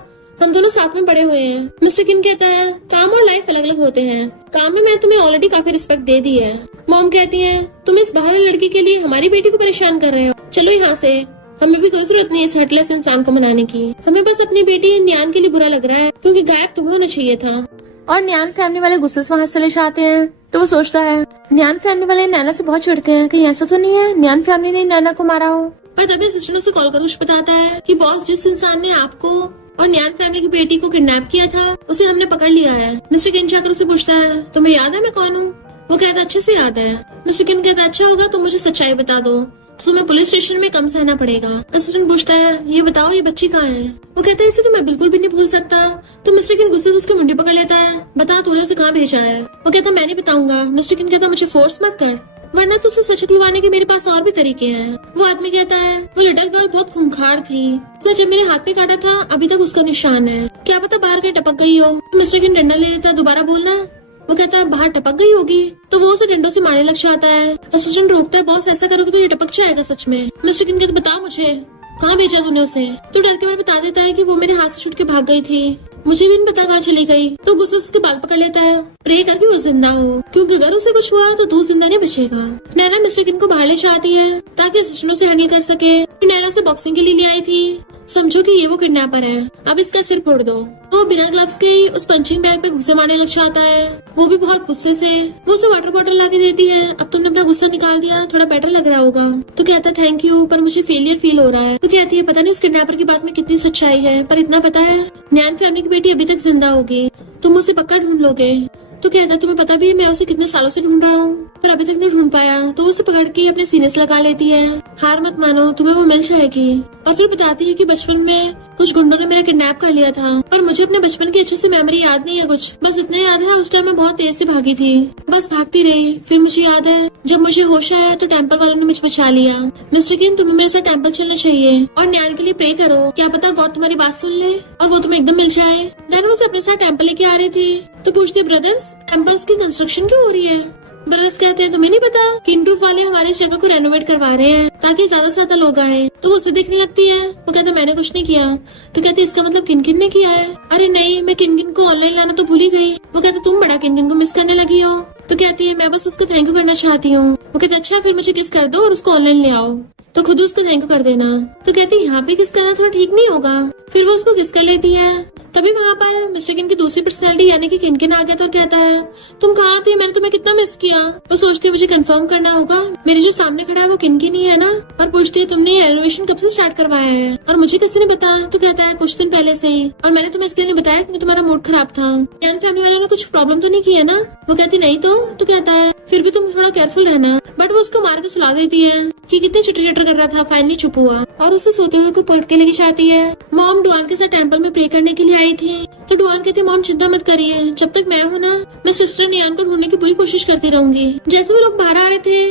हम दोनों साथ में बड़े हुए हैं। मिस्टर किन कहता है काम और लाइफ अलग अलग होते हैं, काम में मैं तुम्हें ऑलरेडी काफी रिस्पेक्ट दे दी है। मॉम कहती है तुम इस बाहर लड़की के लिए हमारी बेटी को परेशान कर रहे हो, चलो यहाँ से, हमें भी कोई जरूरत नहीं है इस हर्टलेस इंसान को मनाने की। हमें बस अपनी बेटी न्यान के लिए बुरा लग रहा है क्योंकि गायब तुम्हें होना चाहिए था। और न्यान फैमिली वाले गुस्से से वहाँ चले जाते हैं। तो वो सोचता है न्यान फैमिली वाले नैना से बहुत चिढ़ते हैं, कहीं ऐसा तो नहीं है न्यान फैमिली ने नैना को मारा हो। पर तभी असिस्टेंट उसे कॉल कर कुछ बताता है कि बॉस जिस इंसान ने आपको और न्यान फैमिली की बेटी को किडनैप किया था उसे हमने पकड़ लिया है। मिस्टर किन जाकर उसे पूछता है तुम्हें याद है मैं कौन हूँ? वो कहता अच्छे से याद है। मिस्टर किन कहता अच्छा होगा तुम मुझे सच्चाई बता दो तो तुम्हें पुलिस स्टेशन में कम सहना पड़ेगा। असिस्टेंट पूछता है ये बताओ ये बच्ची कहाँ है? वो कहता है इसे तो मैं बिल्कुल भी नहीं भूल सकता। तो मिस्टर किन गुस्से से उसकी मुंडी पकड़ लेता है, बता तूने उसे कहाँ भेजा है? वो कहता मैं नहीं बताऊंगा। मिस्टर किन कहता मुझे फोर्स मत कर, वरना तो उसे सच खुलवाने के मेरे पास और भी तरीके हैं। वो आदमी कहता है वो लिटिल गर्ल बहुत खूंखार थी, उसने जब मेरे हाथ पे काटा था अभी तक उसका निशान है, क्या पता बाहर कहीं टपक गई हो। मिस्टर किन डंडा ले लेता है, दोबारा बोलना। वो कहता है बाहर टपक गई होगी। तो वो उसे डंडों से मारने लग जाता है। असिस्टेंट रोकता है बॉस ऐसा करोगे तो ये टपक जाएगा सच में। मिस्टर किन कहता बता मुझे कहाँ भेजा तूने उसे? तो डर के बारे बता देता है कि वो मेरे हाथ से छूट के भाग गई थी, मुझे भी नहीं पता कहाँ चली गई। तो गुस्से से उसके बाल पकड़ लेता है, प्रे कर कि वो जिंदा हो, क्योंकि अगर उसे कुछ हुआ तो तू जिंदा नहीं बचेगा। नैना मिस्टर किन को बाहर ले जाती है ताकि असिस्टेंट उसे हैंडल कर सके। नैना से बॉक्सिंग के लिए ले आई थी समझो कि ये वो किडनैपर है, अब इसका सिर फोड़ दो। तो वो बिना ग्लव्स के ही उस पंचिंग बैग पे घुसे मारने लग जाता है, वो भी बहुत गुस्से से। वो उसे वाटर बॉटल ला के देती है, अब तुमने अपना गुस्सा निकाल दिया, थोड़ा बेटर लग रहा होगा। तो कहता है थैंक यू, पर मुझे फेलियर फील हो रहा है। तो कहती है पता नहीं उस किडनैपर की बात में कितनी सच्चाई है, पर इतना पता है नैन फैमिली की बेटी अभी तक जिंदा होगी, तुम उसे पक्का ढूंढ लोगे। तो कहता है तुम्हें पता भी है मैं उसे कितने सालों से ढूंढ रहा हूँ, पर अभी तक नहीं ढूंढ पाया। तो उसे पकड़ के अपने सीने से लगा लेती है, हार मत मानो, तुम्हें वो मिल जाएगी। और फिर बताती है कि बचपन में कुछ गुंडों ने मेरा किडनैप कर लिया था, पर मुझे अपने बचपन की अच्छे से मेमोरी याद नहीं है कुछ, बस इतना याद है उस टाइम मैं बहुत तेज से भागी थी, बस भागती रही। फिर मुझे याद है जब मुझे होश आया तो टेम्पल वालों ने मुझे बचा लिया। मिस्टर किन तुम्हें मेरे साथ टेम्पल चलना चाहिए और न्यान के लिए प्रे करो, क्या पता गॉड तुम्हारी बात सुन ले और वो तुम्हें एकदम मिल जाए। देन उसे अपने साथ टेम्पल लेके आ रही थी। तो पूछती है ब्रदर्स टेम्पल्स की कंस्ट्रक्शन क्यों हो रही है। ब्रदर्स कहते हैं तुम्हें नहीं पता, किन रूफ वाले हमारे इस जगह को रेनोवेट करवा रहे हैं ताकि ज्यादा से ज्यादा लोग आए। तो वो उसे देखने लगती है, वो कहता मैंने कुछ नहीं किया। तो कहती इसका मतलब किन ने किया है। अरे नहीं, मैं किन को ऑनलाइन लाना तो भूल ही गई। वो कहता तुम बड़ा किन को मिस करने लगी हो। तो कहती है मैं बस उसको थैंक यू करना चाहती हूँ। वो कहते अच्छा फिर मुझे किस कर दो और उसको ऑनलाइन ले आओ, तो खुद उसको थैंक यू कर देना। तो कहती यहाँ पे किस करना थोड़ा ठीक नहीं होगा। फिर वो उसको किस कर लेती है। तभी वहाँ पर मिस्टर किन की दूसरी पर्सनैलिटी यानी कि किन आ गया था और कहता है तुम कहाँ थी, मैंने तुम्हें कितना मिस किया। वो सोचती है मुझे कंफर्म करना होगा मेरे जो सामने खड़ा है वो किन ही है ना। और पूछती है तुमने ये रेनोवेशन कब से स्टार्ट करवाया है और मुझे किसी ने बता। तो कहता है कुछ दिन पहले से ही, और मैंने तुम्हें इसलिए नहीं बताया क्योंकि तुम्हारा मूड खराब था। यान फैमिली वालों ने कुछ प्रॉब्लम तो नहीं की है ना। वो कहती नहीं तो कहता है फिर भी तुम थोड़ा केयरफुल रहना। बट वो उसको मार के सुला देती है कि कितने चिटर कर रहा था, फाइनली चुप हुआ और उसे सोते हुए को पकड़ के लेके जाती है। मॉम डुआन के साथ टेम्पल में प्रे करने के लिए आई थी। तो डुआन कहती मॉम चिंता मत करिए, जब तक मैं हूँ ना मैं सिस्टर नियान को ढूंढने की पूरी कोशिश करती रहूंगी। जैसे वो लोग बाहर आ रहे थे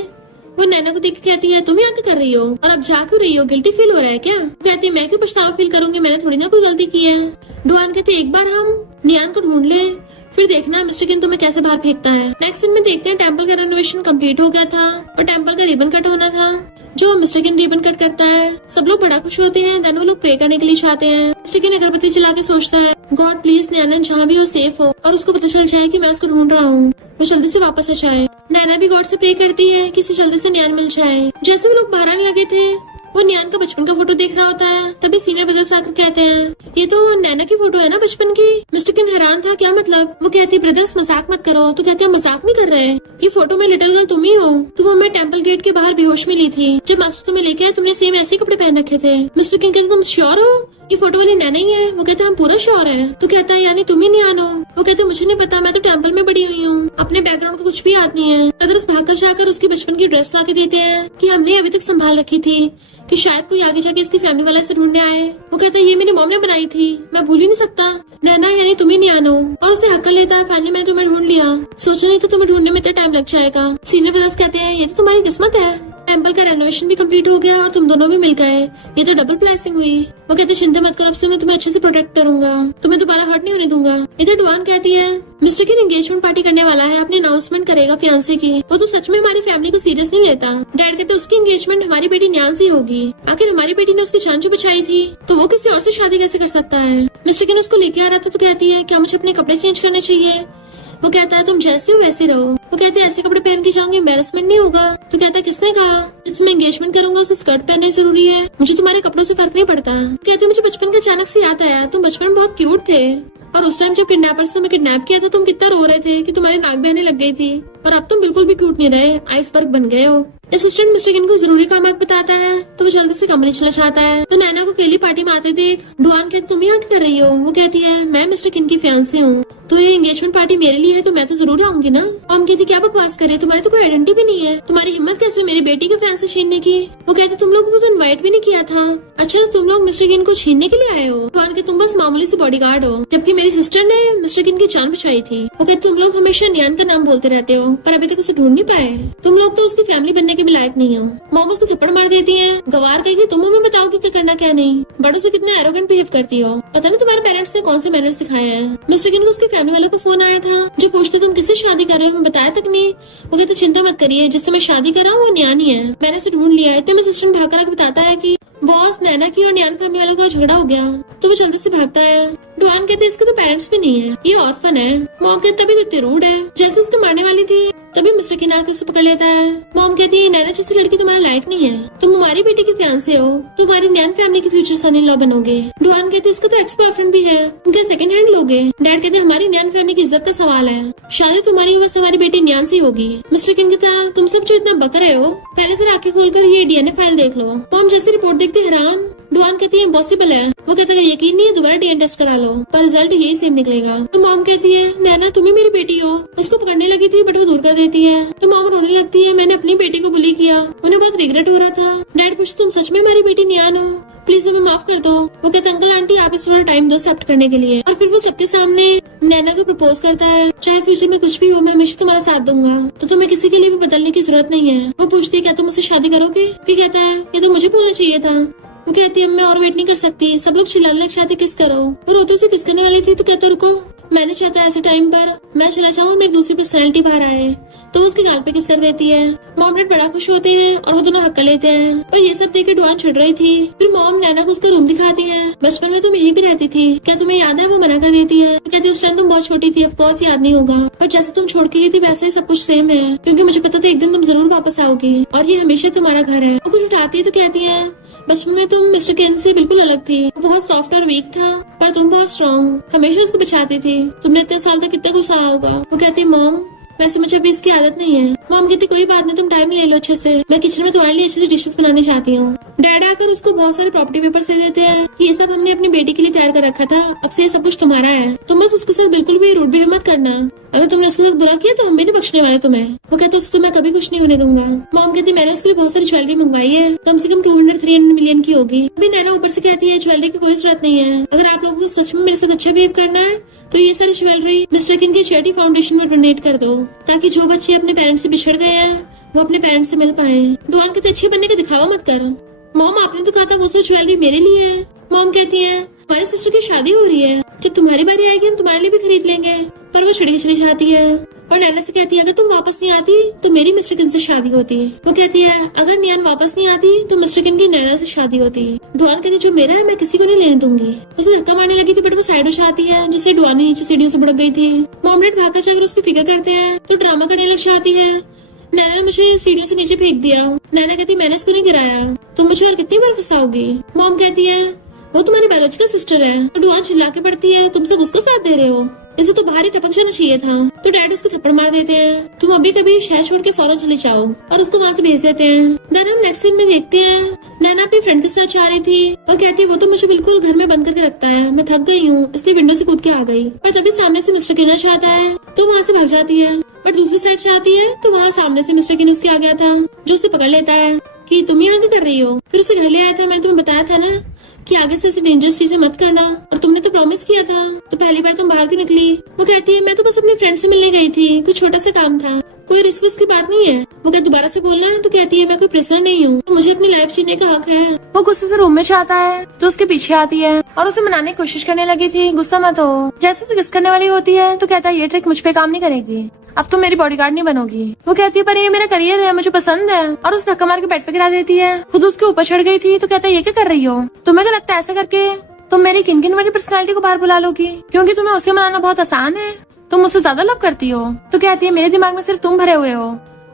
वो नैना को देख के कहती है तुम यहाँ क्या कर रही हो और अब जा क्यों रही हो, गिल्टी फील हो रहा है क्या। कहती है मैं क्यों पछतावा फील करूंगी, मैंने थोड़ी ना कोई गलती की है। डुआन कहती एक बार हम नियान को ढूंढ ले फिर देखना मिस्टर किन तुम्हें कैसे बाहर फेंकता है। नेक्स्ट सीन में देखते हैं टेम्पल का रेनोवेशन कंप्लीट हो गया था और टेम्पल का रिबन कट होना था, जो मिस्टर किन रिबन कट करता है। सब लोग बड़ा खुश होते हैं। देन वो लोग प्रे करने के लिए चाहते हैं। मिस्टर किन अगरबत्ती जला के सोचता है गॉड प्लीज नैना जहाँ भी हो सेफ हो और उसको पता चल जाए कि मैं उसको ढूंढ रहा हूँ, वो जल्दी से वापस आ जाए। नैना भी गॉड से प्रे करती है कि इसे जल्दी से न्यान मिल जाए। जैसे वो लोग बाहर आने लगे थे वो न्यान का बचपन का फोटो देख रहा होता है। तभी सीनियर ब्रदर्स आकर कहते हैं ये तो नैना की फोटो है ना बचपन की। मिस्टर किन हैरान था क्या मतलब। वो कहती है ब्रदर्स मजाक मत करो। तो कहते हैं मजाक नहीं कर रहे, ये फोटो में लिटिल गर्ल तुम ही हो। तुम हमें टेम्पल गेट के बाहर बेहोश में ली थी, जब मास्टर तुम्हें लेके आए तुमने सेम ऐसे कपड़े पहन रखे थे। मिस्टर किन कहते तुम श्योर हो ये फोटो वाली नैना ही है। वो कहता है हम पूरा श्योर है। तो कहता है यानी तुम ही नहीं आनो। वो कहते मुझे नहीं पता, मैं तो टेम्पल में बड़ी हुई हूँ, अपने बैकग्राउंड का कुछ भी याद नहीं है। ब्रदर्स भागकर जाकर उसकी बचपन की ड्रेस ला के देते हैं कि हमने अभी तक संभाल रखी थी कि शायद कोई आगे जाके इसकी फैमिली वाला से ढूंढने आए। वो कहता है ये मेरी मॉम ने बनाई थी, मैं भूल ही नहीं सकता। नैना यानी तुम ही नहीं आनो। और उसे हक कर लेता है फाइनली मैंने तुम्हें ढूंढ लिया, सोचा नहीं था तुम्हें ढूंढने में इतना टाइम लग जाएगा। सीनियर ब्रदर्स कहते हैं ये तो तुम्हारी किस्मत है, टेम्पल का रेनोवेशन भी कंप्लीट हो गया और तुम दोनों भी मिल गए, ये तो डबल ब्लेसिंग हुई। वो कहते चिंता मत करो, अब से मैं तुम्हें अच्छे से प्रोटेक्ट करूंगा, तुम्हें दोबारा हर्ट नहीं होने दूंगा। इधर डुआन कहती है मिस्टर किन एंगेजमेंट पार्टी करने वाला है, अपनी अनाउंसमेंट करेगा फियांसे की। वो तो सच में हमारी फैमिली को सीरियस नहीं लेता। डैड कहते उसकी एंगेजमेंट हमारी बेटी न्यान से होगी, आखिर हमारी बेटी ने उसकी जान जो बचाई थी तो वो किसी और से शादी कैसे कर सकता है। मिस्टर किन उसको लेके आ रहा था तो कहती है क्या मुझे अपने कपड़े चेंज करने चाहिए। वो कहता है तुम जैसे हो वैसे रहो। वो कहते हैं ऐसे कपड़े पहन के जाऊंगी एम्बेरसमेंट नहीं होगा। तो कहता है किसने कहा, जिसमें एंगेजमेंट करूंगा उसे स्कर्ट पहनने जरूरी है, मुझे तुम्हारे कपड़ों से फर्क नहीं पड़ता। कहते मुझे बचपन का अचानक से याद आया, तुम बचपन में बहुत क्यूट थे और उस टाइम जब किडनैपर्स ने किडनैप किया था तुम कितना रो रहे थे कि तुम्हारी नाक बहने लग गई थी, और अब तुम बिल्कुल भी क्यूट नहीं रहे, आइसबर्ग बन गए हो। असिस्टेंट मिस्टर किन को जरूरी काम बताता है तो वो जल्दी से कमरे चला जाता है। तो नैना को केली पार्टी में आते देख डुआन कहती तुम यहाँ क्या कर रही हो। वो कहती है मैं मिस्टर किन की फियांसे हूँ, तो ये एंगेजमेंट पार्टी मेरे लिए है तो मैं तो जरूर आऊंगी ना। मॉम कहती क्या बकवास करे, तुम्हारी तो कोई आइडेंटिटी भी नहीं है, तुम्हारी हिम्मत कैसे मेरी बेटी के फैन से छीनने की। वो कहते तुम लोगों को तो इनवाइट भी नहीं किया था। अच्छा तो तुम लोग मिस्टर किन को छीनने के लिए आए हो। डुआन कहते तुम बस मामूली से बॉडीगार्ड हो, जबकि मेरी सिस्टर ने मिस्टर किन की जान बचाई थी। वो कहते तुम लोग हमेशा नियान का नाम बोलते रहते हो पर अभी तक उसे ढूंढ नहीं पाए, तुम लोग तो उसकी फैमिली बनने के भी लायक नहीं हो। मॉम उसको थप्पड़ मार देती है, गवार कहेगी तुम हमें बताओ कि क्या करना क्या नहीं, बड़ों से कितना एरोगेंट बिहेव करती हो, पता नहीं तुम्हारे पेरेंट्स ने कौन से मैनर्स सिखाए हैं। मिस्टर किन को उसकी फैमिली वालों का फोन आया था जो पूछते तुम किससे शादी कर रहे हो, हमें बताया तक नहीं। वो कहते चिंता मत करिए, जिससे मैं शादी कर रहा हूँ वो न्यान ही है, मैंने उसे ढूंढ लिया है। तो मैं सिस्टर भाग कर बताता है कि बॉस नैना की और न्यान फैमिली वालों का झगड़ा हो गया, तो वो जल्दी से भागता है। डुआन कहते इसके तो पेरेंट्स भी नहीं है, ये ऑर्फन है। मॉम कहते भी कितनी रूड है, जैसे उसको मारने वाली थी तभी मिस्टर किन आकर उसे पकड़ लेता है। मॉम कहती है नैना जैसी लड़की तुम्हारा लायक नहीं है, तुम हमारी बेटी की फियांसे हो, तुम्हारी नैन फैमिली के फ्यूचर सन इन लॉ बनोगे। डुआन कहती है इसका तो एक्स बॉयफ्रेंड भी है, उनके सेकंड हैंड लोगे। डैड कहते हमारी नैन फैमिली की इज्जत का सवाल है, शादी तुम्हारी बस हमारी बेटी नैन से होगी। मिस्टर किन कहता तुम सब जो इतना बक रहे हो पहले से आंखें खोलकर ये डीएनए फाइल देख लो। मॉम जैसी रिपोर्ट देखती हैरान। डुआन कहती है इम्पॉसिबल है। वो कहता है यकीन नहीं है, दोबारा डीएनए टेस्ट करा लो, पर रिजल्ट यही सेम निकलेगा। तो मॉम कहती है नैना तुम ही मेरी बेटी हो। उसको पकड़ने लगी थी बट वो दूर कर देती है। तो मॉम रोने लगती है मैंने अपनी बेटी को बुली किया, उन्हें बहुत रिग्रेट हो रहा था। डैड पूछते तुम सच में हमारी बेटी नैन हो, प्लीज हमें माफ कर दो। वो कहता अंकल आंटी आप इस थोड़ा टाइम दो एक्सेप्ट करने के लिए। और फिर वो सबके सामने नैना को प्रपोज करता है, चाहे फ्यूचर में कुछ भी हो मैं हमेशा तुम्हारा साथ दूंगा, तो तुम्हें किसी के लिए भी बदलने की जरूरत नहीं है। वो पूछती है क्या तुम मुझसे शादी करोगे। उसकी कहता है ये तो मुझे बोलना चाहिए था। वो कहती है मैं और वेट नहीं कर सकती, सब लोग चिल्लाने लग जाते किस करो। वो रोते से किस करने वाली थी तो कहता रुको मैंने चाहता ऐसे टाइम पर मैं चला जाऊँ, मेरी दूसरी पर्सनैलिटी बाहर आए। तो उसके गाल पे किस कर देती है। मॉम डैड बड़ा खुश होते हैं और वो दोनों हक कर लेते हैं। और ये सब देख के डुआन छिड़ रही थी। फिर मॉम नैना को उसका रूम दिखाती है, बचपन में तुम यहीं भी रहती थी, क्या तुम्हें याद है। वो मना कर देती है, तो कहती है उस टाइम तुम बहुत छोटी थी, ऑफ कोर्स याद नहीं होगा, पर जैसे तुम छोड़ के गई थी वैसे ही सब कुछ सेम है, क्योंकि मुझे पता था एक दिन तुम जरूर वापस आओगी और ये हमेशा तुम्हारा घर है। वो कुछ उठाती है तो कहती है बचपन में तुम मिस्टर केन से बिल्कुल अलग थी, वो बहुत सॉफ्ट और वीक था पर तुम बहुत स्ट्रॉन्ग, हमेशा उसको बचाती थी। तुमने इतने साल तक कितना गुस्सा होगा। वो कहती मॉम वैसे मुझे अभी इसकी आदत नहीं है। मॉम कहती कोई बात नहीं तुम टाइम ले लो अच्छे से, मैं किचन में तुम्हारे लिए अच्छी सी डिशेस बनाने चाहती हूँ। डैड आकर उसको बहुत सारे प्रॉपर्टी पेपर्स दे देते हैं कि ये सब हमने अपनी बेटी के लिए तैयार कर रखा था, अब से ये सब कुछ तुम्हारा है, तुम बस उसके साथ बिल्कुल भी रूड बिहेव मत करना, अगर तुमने उसके साथ बुरा किया तो हम भी नहीं बख्शने वाले तुम्हें। वो कहते उससे तो मैं कभी कुछ नहीं होने दूंगा। मॉम कहती मैंने उसके लिए बहुत सारी ज्वेलरी मंगवाई है, कम से कम 200-300 मिलियन की होगी। अभी नैना ऊपर से कहती है ज्वेलरी की कोई जरूरत नहीं है, अगर आप लोगों को सच में मेरे साथ अच्छा बिहेव करना है तो ये सारी ज्वेलरी मिस्टर किन की चैरिटी फाउंडेशन में डोनेट कर दो, ताकि जो बच्चे अपने पेरेंट्स से बिछड़ गए हैं वो अपने पेरेंट्स से मिल पाए। डुआन कहते अच्छी बनने का दिखावा मत कर। मॉम आपने तो कहा था वो सब ज्वेलरी मेरे लिए है। मॉम कहती है हमारी सिस्टर की शादी हो रही है, जब तुम्हारी बारी आएगी हम तुम्हारे लिए भी खरीद लेंगे। पर वो छिड़की चली जाती है और नैना से कहती है अगर तुम वापस नहीं आती तो मेरी मिस्टर किन से शादी होती। वो कहती है अगर नियान वापस नहीं आती तो मिस्टर किन की नैना से शादी होती। डुआन कहती जो मेरा है मैं किसी को नहीं लेने दूंगी। उसे धक्का मारने लगी थी बट वो साइड हो जाती है, जिससे डुआन नीचे सीढ़ियों से बुड़क गई थी। मॉम डैड भागकर जाकर उसकी फिक्र करते हैं तो ड्रामा करने लग जाती है, नैना ने मुझे सीढ़ियों से नीचे फेंक दिया। नैना कहती मैंने इसको नहीं गिराया, तुम मुझे और कितनी बार फंसाओगी। मॉम कहती है वो तुम्हारी बायोलॉजिकल सिस्टर है। तो डुआन चिल्ला के पड़ती है तुम सब उसको साथ दे रहे हो, इसे तो बाहर ही टपक जाना चाहिए था। तो डैड उसको थप्पड़ मार देते हैं, तुम अभी कभी शहर छोड़ के फौरन चले जाओ, और उसको वहाँ से भेज देते हैं। देन हम नेक्स्ट सीन में देखते हैं नैना अपनी फ्रेंड के साथ जा रही थी और कहती है वो तो मुझे बिल्कुल घर में बंद करके रखता है, मैं थक गई हूँ इसलिए विंडो से कूद के आ गई। पर तभी सामने से मिस्टर किन आता है तो वहाँ से भाग जाती है, बट दूसरी साइड से आती है तो वहाँ सामने से मिस्टर किन उसके आ गया था, जो उसे पकड़ लेता है कि तुम यहाँ क्या कर रही हो। फिर उसे घर ले आया था, मैंने तुम्हें बताया था ना कि आगे से ऐसी डेंजरस चीजें मत करना, और तुमने तो प्रॉमिस किया था, तो पहली बार तुम बाहर क्यों निकली। वो कहती है मैं तो बस अपने फ्रेंड से मिलने गई थी, कुछ छोटा सा काम था, कोई रिस्क विस्क की बात नहीं है। वो क्या दोबारा से बोलना है। तो कहती है मैं कोई प्रिजनर नहीं हूँ, तो मुझे अपनी लाइफ जीने का हक है। वो गुस्से से रूम में जाता है तो उसके पीछे आती है और उसे मनाने की कोशिश करने लगी थी गुस्सा मत हो। जैसे से किस करने वाली होती है तो कहता है ये ट्रिक मुझ पे काम नहीं करेगी, अब तुम मेरी बॉडीगार्ड नहीं बनोगी। वो कहती है पर ये मेरा करियर है, मुझे पसंद है, और उस धक्का मार के बेड पे गिरा देती है। खुद उसके ऊपर चढ़ गई थी तो कहता है ये क्या कर रही हो, तुम्हें क्या लगता है ऐसा करके तुम मेरी किन किन वाली पर्सनैलिटी को बाहर बुला लोगी, क्योंकि तुम्हें उसे मनाना बहुत आसान है, तुम मुझसे ज्यादा लव करती हो। तो कहती है मेरे दिमाग में सिर्फ तुम भरे हुए हो,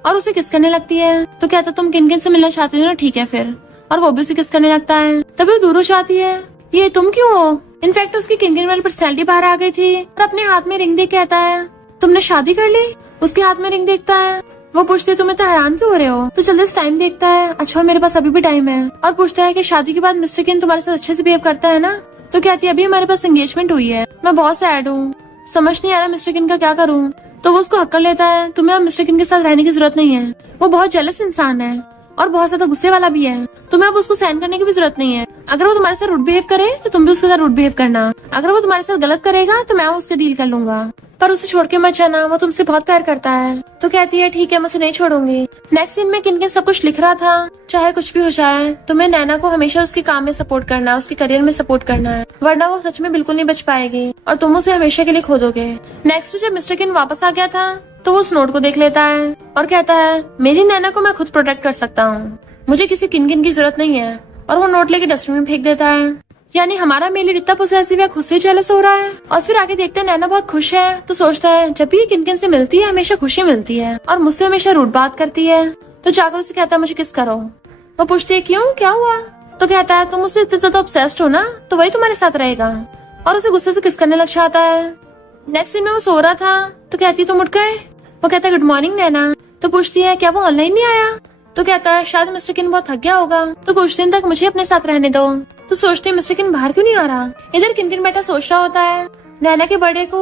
और उसे किस करने लगती है। तो कहता तुम किन किन से मिलना चाहती हो ना, ठीक है फिर, और वो भी उसे किस करने लगता है। तभी वो दूर हो जाती है, ये तुम क्यों हो। इनफैक्ट उसकी किन किन वाली पर्सनैलिटी बाहर आ गई थी और अपने हाथ में रिंग देख कहता है तुमने शादी कर ली। उसके हाथ में रिंग देखता है, वो पूछती है तुम इतना हैरान क्यों हो रहे हो। तो जल्दी से टाइम देखता है, अच्छा मेरे पास अभी भी टाइम है, और पूछता है कि शादी के बाद मिस्टर किन तुम्हारे साथ अच्छे से बिहेव करता है ना। तो कहती है अभी हमारे पास एंगेजमेंट हुई है, मैं बहुत सैड हूँ, समझ नहीं आ रहा मिस्टर किन का क्या करूँ। तो वो उसको हक कर लेता है, तुम्हें अब मिस्टर किन के साथ रहने की जरूरत नहीं है, वो बहुत जेलस इंसान है और बहुत ज्यादा गुस्से वाला भी है, तुम्हें अब उसको सहन करने की भी जरूरत नहीं है। अगर वो तुम्हारे साथ रूड बिहेव करे तो तुम भी उसके साथ रूड बिहेव करना, अगर वो तुम्हारे साथ गलत करेगा तो मैं उससे डील कर लूंगा, पर उसे छोड़ के मत जाना, वो तुमसे बहुत प्यार करता है। तो कहती है ठीक है मैं उसे नहीं छोड़ूंगी। नेक्स्ट सीन में किन किन सब कुछ लिख रहा था, चाहे कुछ भी हो जाए तुम्हें नैना को हमेशा उसके काम में सपोर्ट करना है, उसके करियर में सपोर्ट करना है, वरना वो सच में बिल्कुल नहीं बच पाएगी और तुम उसे हमेशा के लिए खो दोगे। नेक्स्ट जब मिस्टर किन वापस आ गया था तो वो उस नोट को देख लेता है और कहता है मेरी नैना को मैं खुद प्रोटेक्ट कर सकता हूँ, मुझे किसी किन किन की जरूरत नहीं है, और वो नोट लेके डस्टबिन में फेंक देता है। यानी हमारा मेल इतना पोसेसिव है, खुद से जेलस हो रहा है। और फिर आगे देखते हैं नैना बहुत खुश है, तो सोचता है जब भी ये किन से मिलती है हमेशा खुशी मिलती है और मुझसे हमेशा रूड बात करती है। तो जाकर उसे कहता है मुझे किस करो। वो पूछती है क्यों, क्या हुआ? तो कहता है तुम मुझसे इतने ज्यादा ऑब्सेस्ड हो ना, तो वही तुम्हारे साथ रहेगा। और उसे गुस्से से किस करने लग जाता है। नेक्स्ट सीन में वो सो रहा था, तो कहती है तुम उठ गए। वो कहता है गुड मॉर्निंग नैना। तो पूछती है क्या वो ऑनलाइन नहीं आया? तो कहता है शायद मिस्टर किन बहुत थक गया होगा, तो कुछ दिन तक मुझे अपने साथ रहने दो। तो सोचते हैं मिस्टर किन बाहर क्यों नहीं आ रहा। इधर किन बैठा सोच रहा होता है नैना के बर्थडे को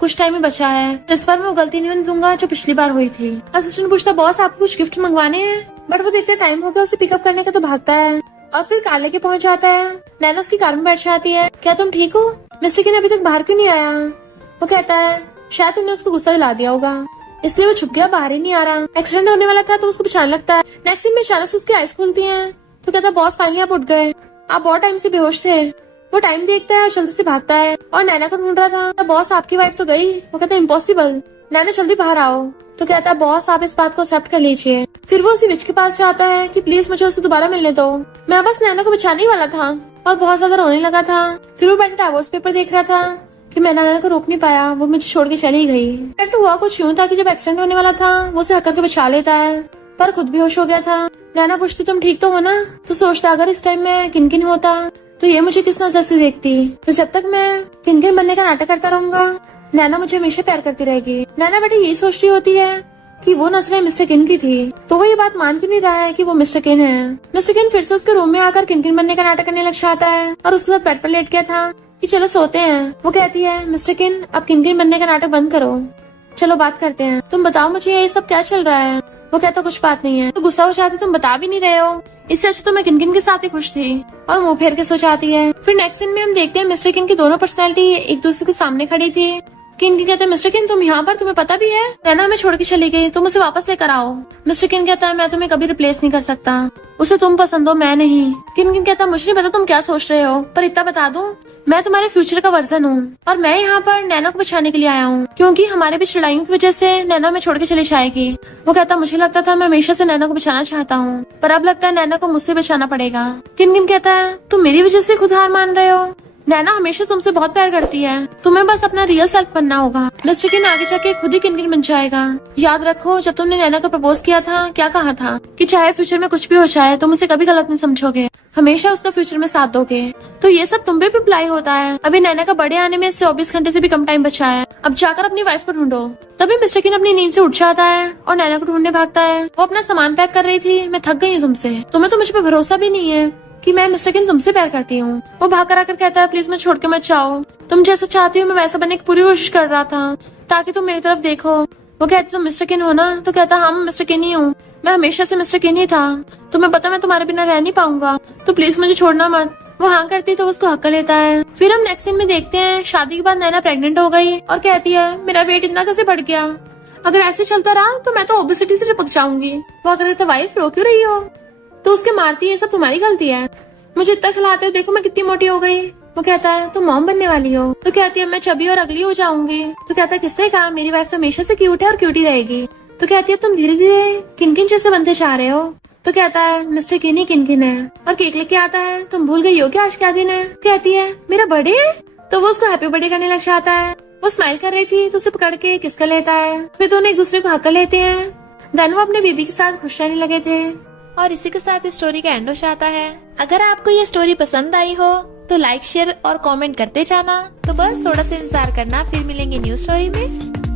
कुछ टाइम ही बचा है, इस बार मैं वो गलती नहीं होने दूंगा जो पिछली बार हुई थी। असिस्टेंट पूछता बॉस आपको कुछ गिफ्ट मंगवाने हैं, बट वो देखते टाइम हो गया उसे पिकअप करने का, तो भागता है और फिर कार लेके पहुंच जाता है। नैना उसकी कार में बैठ जाती है। क्या तुम ठीक हो? मिस्टर किन अभी तक बाहर क्यों नहीं आया? वो कहता है शायद तुमने उसको गुस्सा दिला दिया होगा, इसलिए वो छुप गया, बाहर ही नहीं आ रहा। एक्सीडेंट होने वाला था तो उसको बचाने लगता है। नेक्स्ट सीन में अचानक से उसकी आइज खुलती हैं, तो कहता है बॉस फाइनली आप उठ गए, आप बहुत टाइम से बेहोश थे। वो टाइम देखता है और जल्दी से भागता है और नैना को ढूंढ रहा था। बॉस आपकी वाइफ तो गई। वो कहता है इम्पॉसिबल, नैना जल्दी बाहर आओ। तो कहता है बॉस आप इस बात को एक्सेप्ट कर लीजिए। फिर वो उसी विच के पास जाता है कि प्लीज मुझे उससे दोबारा मिलने दो, मैं बस नैना को बचाने ही वाला था। और बहुत ज्यादा रोने लगा था। फिर वो बैठे डाइवोर्स पेपर देख रहा था कि मैं नैना को रोक नहीं पाया, वो मुझे छोड़ के चली गई। बट हुआ कुछ यूं था कि जब एक्सीडेंट होने वाला था वो उसे हक के बचा लेता है, पर खुद बेहोश हो गया था। नैना पूछती तुम ठीक तो हो ना? तो सोचता अगर इस टाइम में किन होता तो ये मुझे किस नजर से देखती। तो जब तक मैं किन बनने का नाटक करता रहूंगा नैना मुझे हमेशा प्यार करती रहेगी। नैना बेटी यही सोच रही होती है कि वो नजरें मिस्टर किन की थी, तो वो ये बात मान क्यों नहीं रहा है कि वो मिस्टर किन है। मिस्टर किन फिर से उसके रूम में आकर किन बनने का नाटक करने लग जाता है और उसके साथ बेड पर लेट गया था कि चलो सोते हैं। वो कहती है मिस्टर किन अब किन बनने का नाटक बंद करो, चलो बात करते हैं। तुम बताओ मुझे ये सब क्या चल रहा है। वो कहता कुछ बात नहीं है। तो गुस्सा हो जाती तुम बता भी नहीं रहे हो, इससे अच्छा तो मैं किन के साथ ही खुश थी। और मुंह फेर के सो जाती है। फिर नेक्स्ट सीन में हम देखते हैं मिस्टर किन की दोनों पर्सनैलिटी एक दूसरे के सामने खड़ी थी। किन कहते हैं मिस्टर किन तुम यहाँ पर, तुम्हें पता भी है नैना हमें छोड़ के चली गई, तुम उसे वापस लेकर आओ। मिस्टर किन कहता है मैं तुम्हें कभी रिप्लेस नहीं कर सकता, उसे तुम पसंद हो मैं नहीं। किन कहता है मुझे नहीं पता तुम क्या सोच रहे हो, पर इतना बता दूं मैं तुम्हारे फ्यूचर का वर्जन हूँ और मैं यहाँ पर नैना को बचाने के लिए आया हूँ, क्योंकि हमारे बीच लड़ाइयों की वजह से नैना में छोड़ के चली जाएगी। वो कहता मुझे लगता था मैं हमेशा से नैना को बचाना चाहता हूँ, पर अब लगता है नैना को मुझसे बचाना पड़ेगा। किन कहता है तुम मेरी वजह से खुद हार मान रहे हो, नैना हमेशा तुमसे बहुत प्यार करती है, तुम्हें बस अपना रियल सेल्फ बनना होगा। मिस्टर किन आगे जाके खुद ही किन बन जाएगा। याद रखो जब तुमने नैना को प्रपोज किया था क्या कहा था कि चाहे फ्यूचर में कुछ भी हो जाए तुम उसे कभी गलत नहीं समझोगे, हमेशा उसका फ्यूचर में साथ दोगे। तो ये सब तुम पे भी अप्लाई होता है। अभी नैना का बर्थडे आने में 24 घंटे से भी कम टाइम बचा है, अब जाकर अपनी वाइफ को ढूंढो। तभी मिस्टर किन अपनी नींद से उठ जाता है और नैना को ढूंढने भागता है। वो अपना सामान पैक कर रही थी, मैं थक गई हूँ तुमसे, तुम्हें तो मुझ पे भरोसा भी नहीं है कि मैं मिस्टर किन तुमसे प्यार करती हूँ। वो भाग कर आकर कहता है प्लीज मैं छोड़ के मत जाओ, तुम जैसा चाहती हूँ मैं वैसा बनने की पूरी कोशिश कर रहा था ताकि तुम मेरी तरफ देखो। वो कहती तुम मिस्टर किन हो ना? तो कहता हाँ मैं मिस्टर किन ही हूँ, मैं हमेशा से मिस्टर किन ही था, तुम्हें पता मैं तुम्हारे बिना रह नहीं पाऊंगा, तो प्लीज मुझे छोड़ना मत। वो हाँ करती तो उसको हक कर लेता है। फिर हम नेक्स्ट सीन में देखते हैं शादी के बाद नैना प्रेग्नेंट हो गई और कहती है मेरा वेट इतना कैसे बढ़ गया, अगर ऐसे चलता रहा तो मैं तो ओबेसिटी से चिपक जाऊंगी। वो अगर कहता वाइफ रो क्यों रही हो, तो उसके मारती है सब तुम्हारी गलती है, मुझे इतना खिलाते हो देखो मैं कितनी मोटी हो गई। वो कहता है तुम मॉम बनने वाली हो। तो कहती है मैं चबी और अगली हो जाऊंगी। तो कहता है किसने कहा, मेरी वाइफ तो हमेशा से क्यूट है और क्यूट ही रहेगी। तो कहती है तुम धीरे धीरे किन जैसे बनते जा रहे हो। तो कहता है मिस्टर किन ही किन है और केक लेके आता है, तुम भूल गई हो क्या आज क्या दिन है। कहती है मेरा बर्थडे है। तो वो उसको हैप्पी बर्थडे करने लग जाता है। वो स्माइल कर रही थी तो उसे पकड़ के किस कर लेता है। फिर दोनों एक दूसरे को हक कर लेते हैं। देन वो अपने बेबी के साथ खुश रहने लगे थे। और इसी के साथ स्टोरी का एंड हो जाता है। अगर आपको ये स्टोरी पसंद आई हो तो लाइक शेयर और कमेंट करते जाना। तो बस थोड़ा सा इंतजार करना, फिर मिलेंगे न्यू स्टोरी में।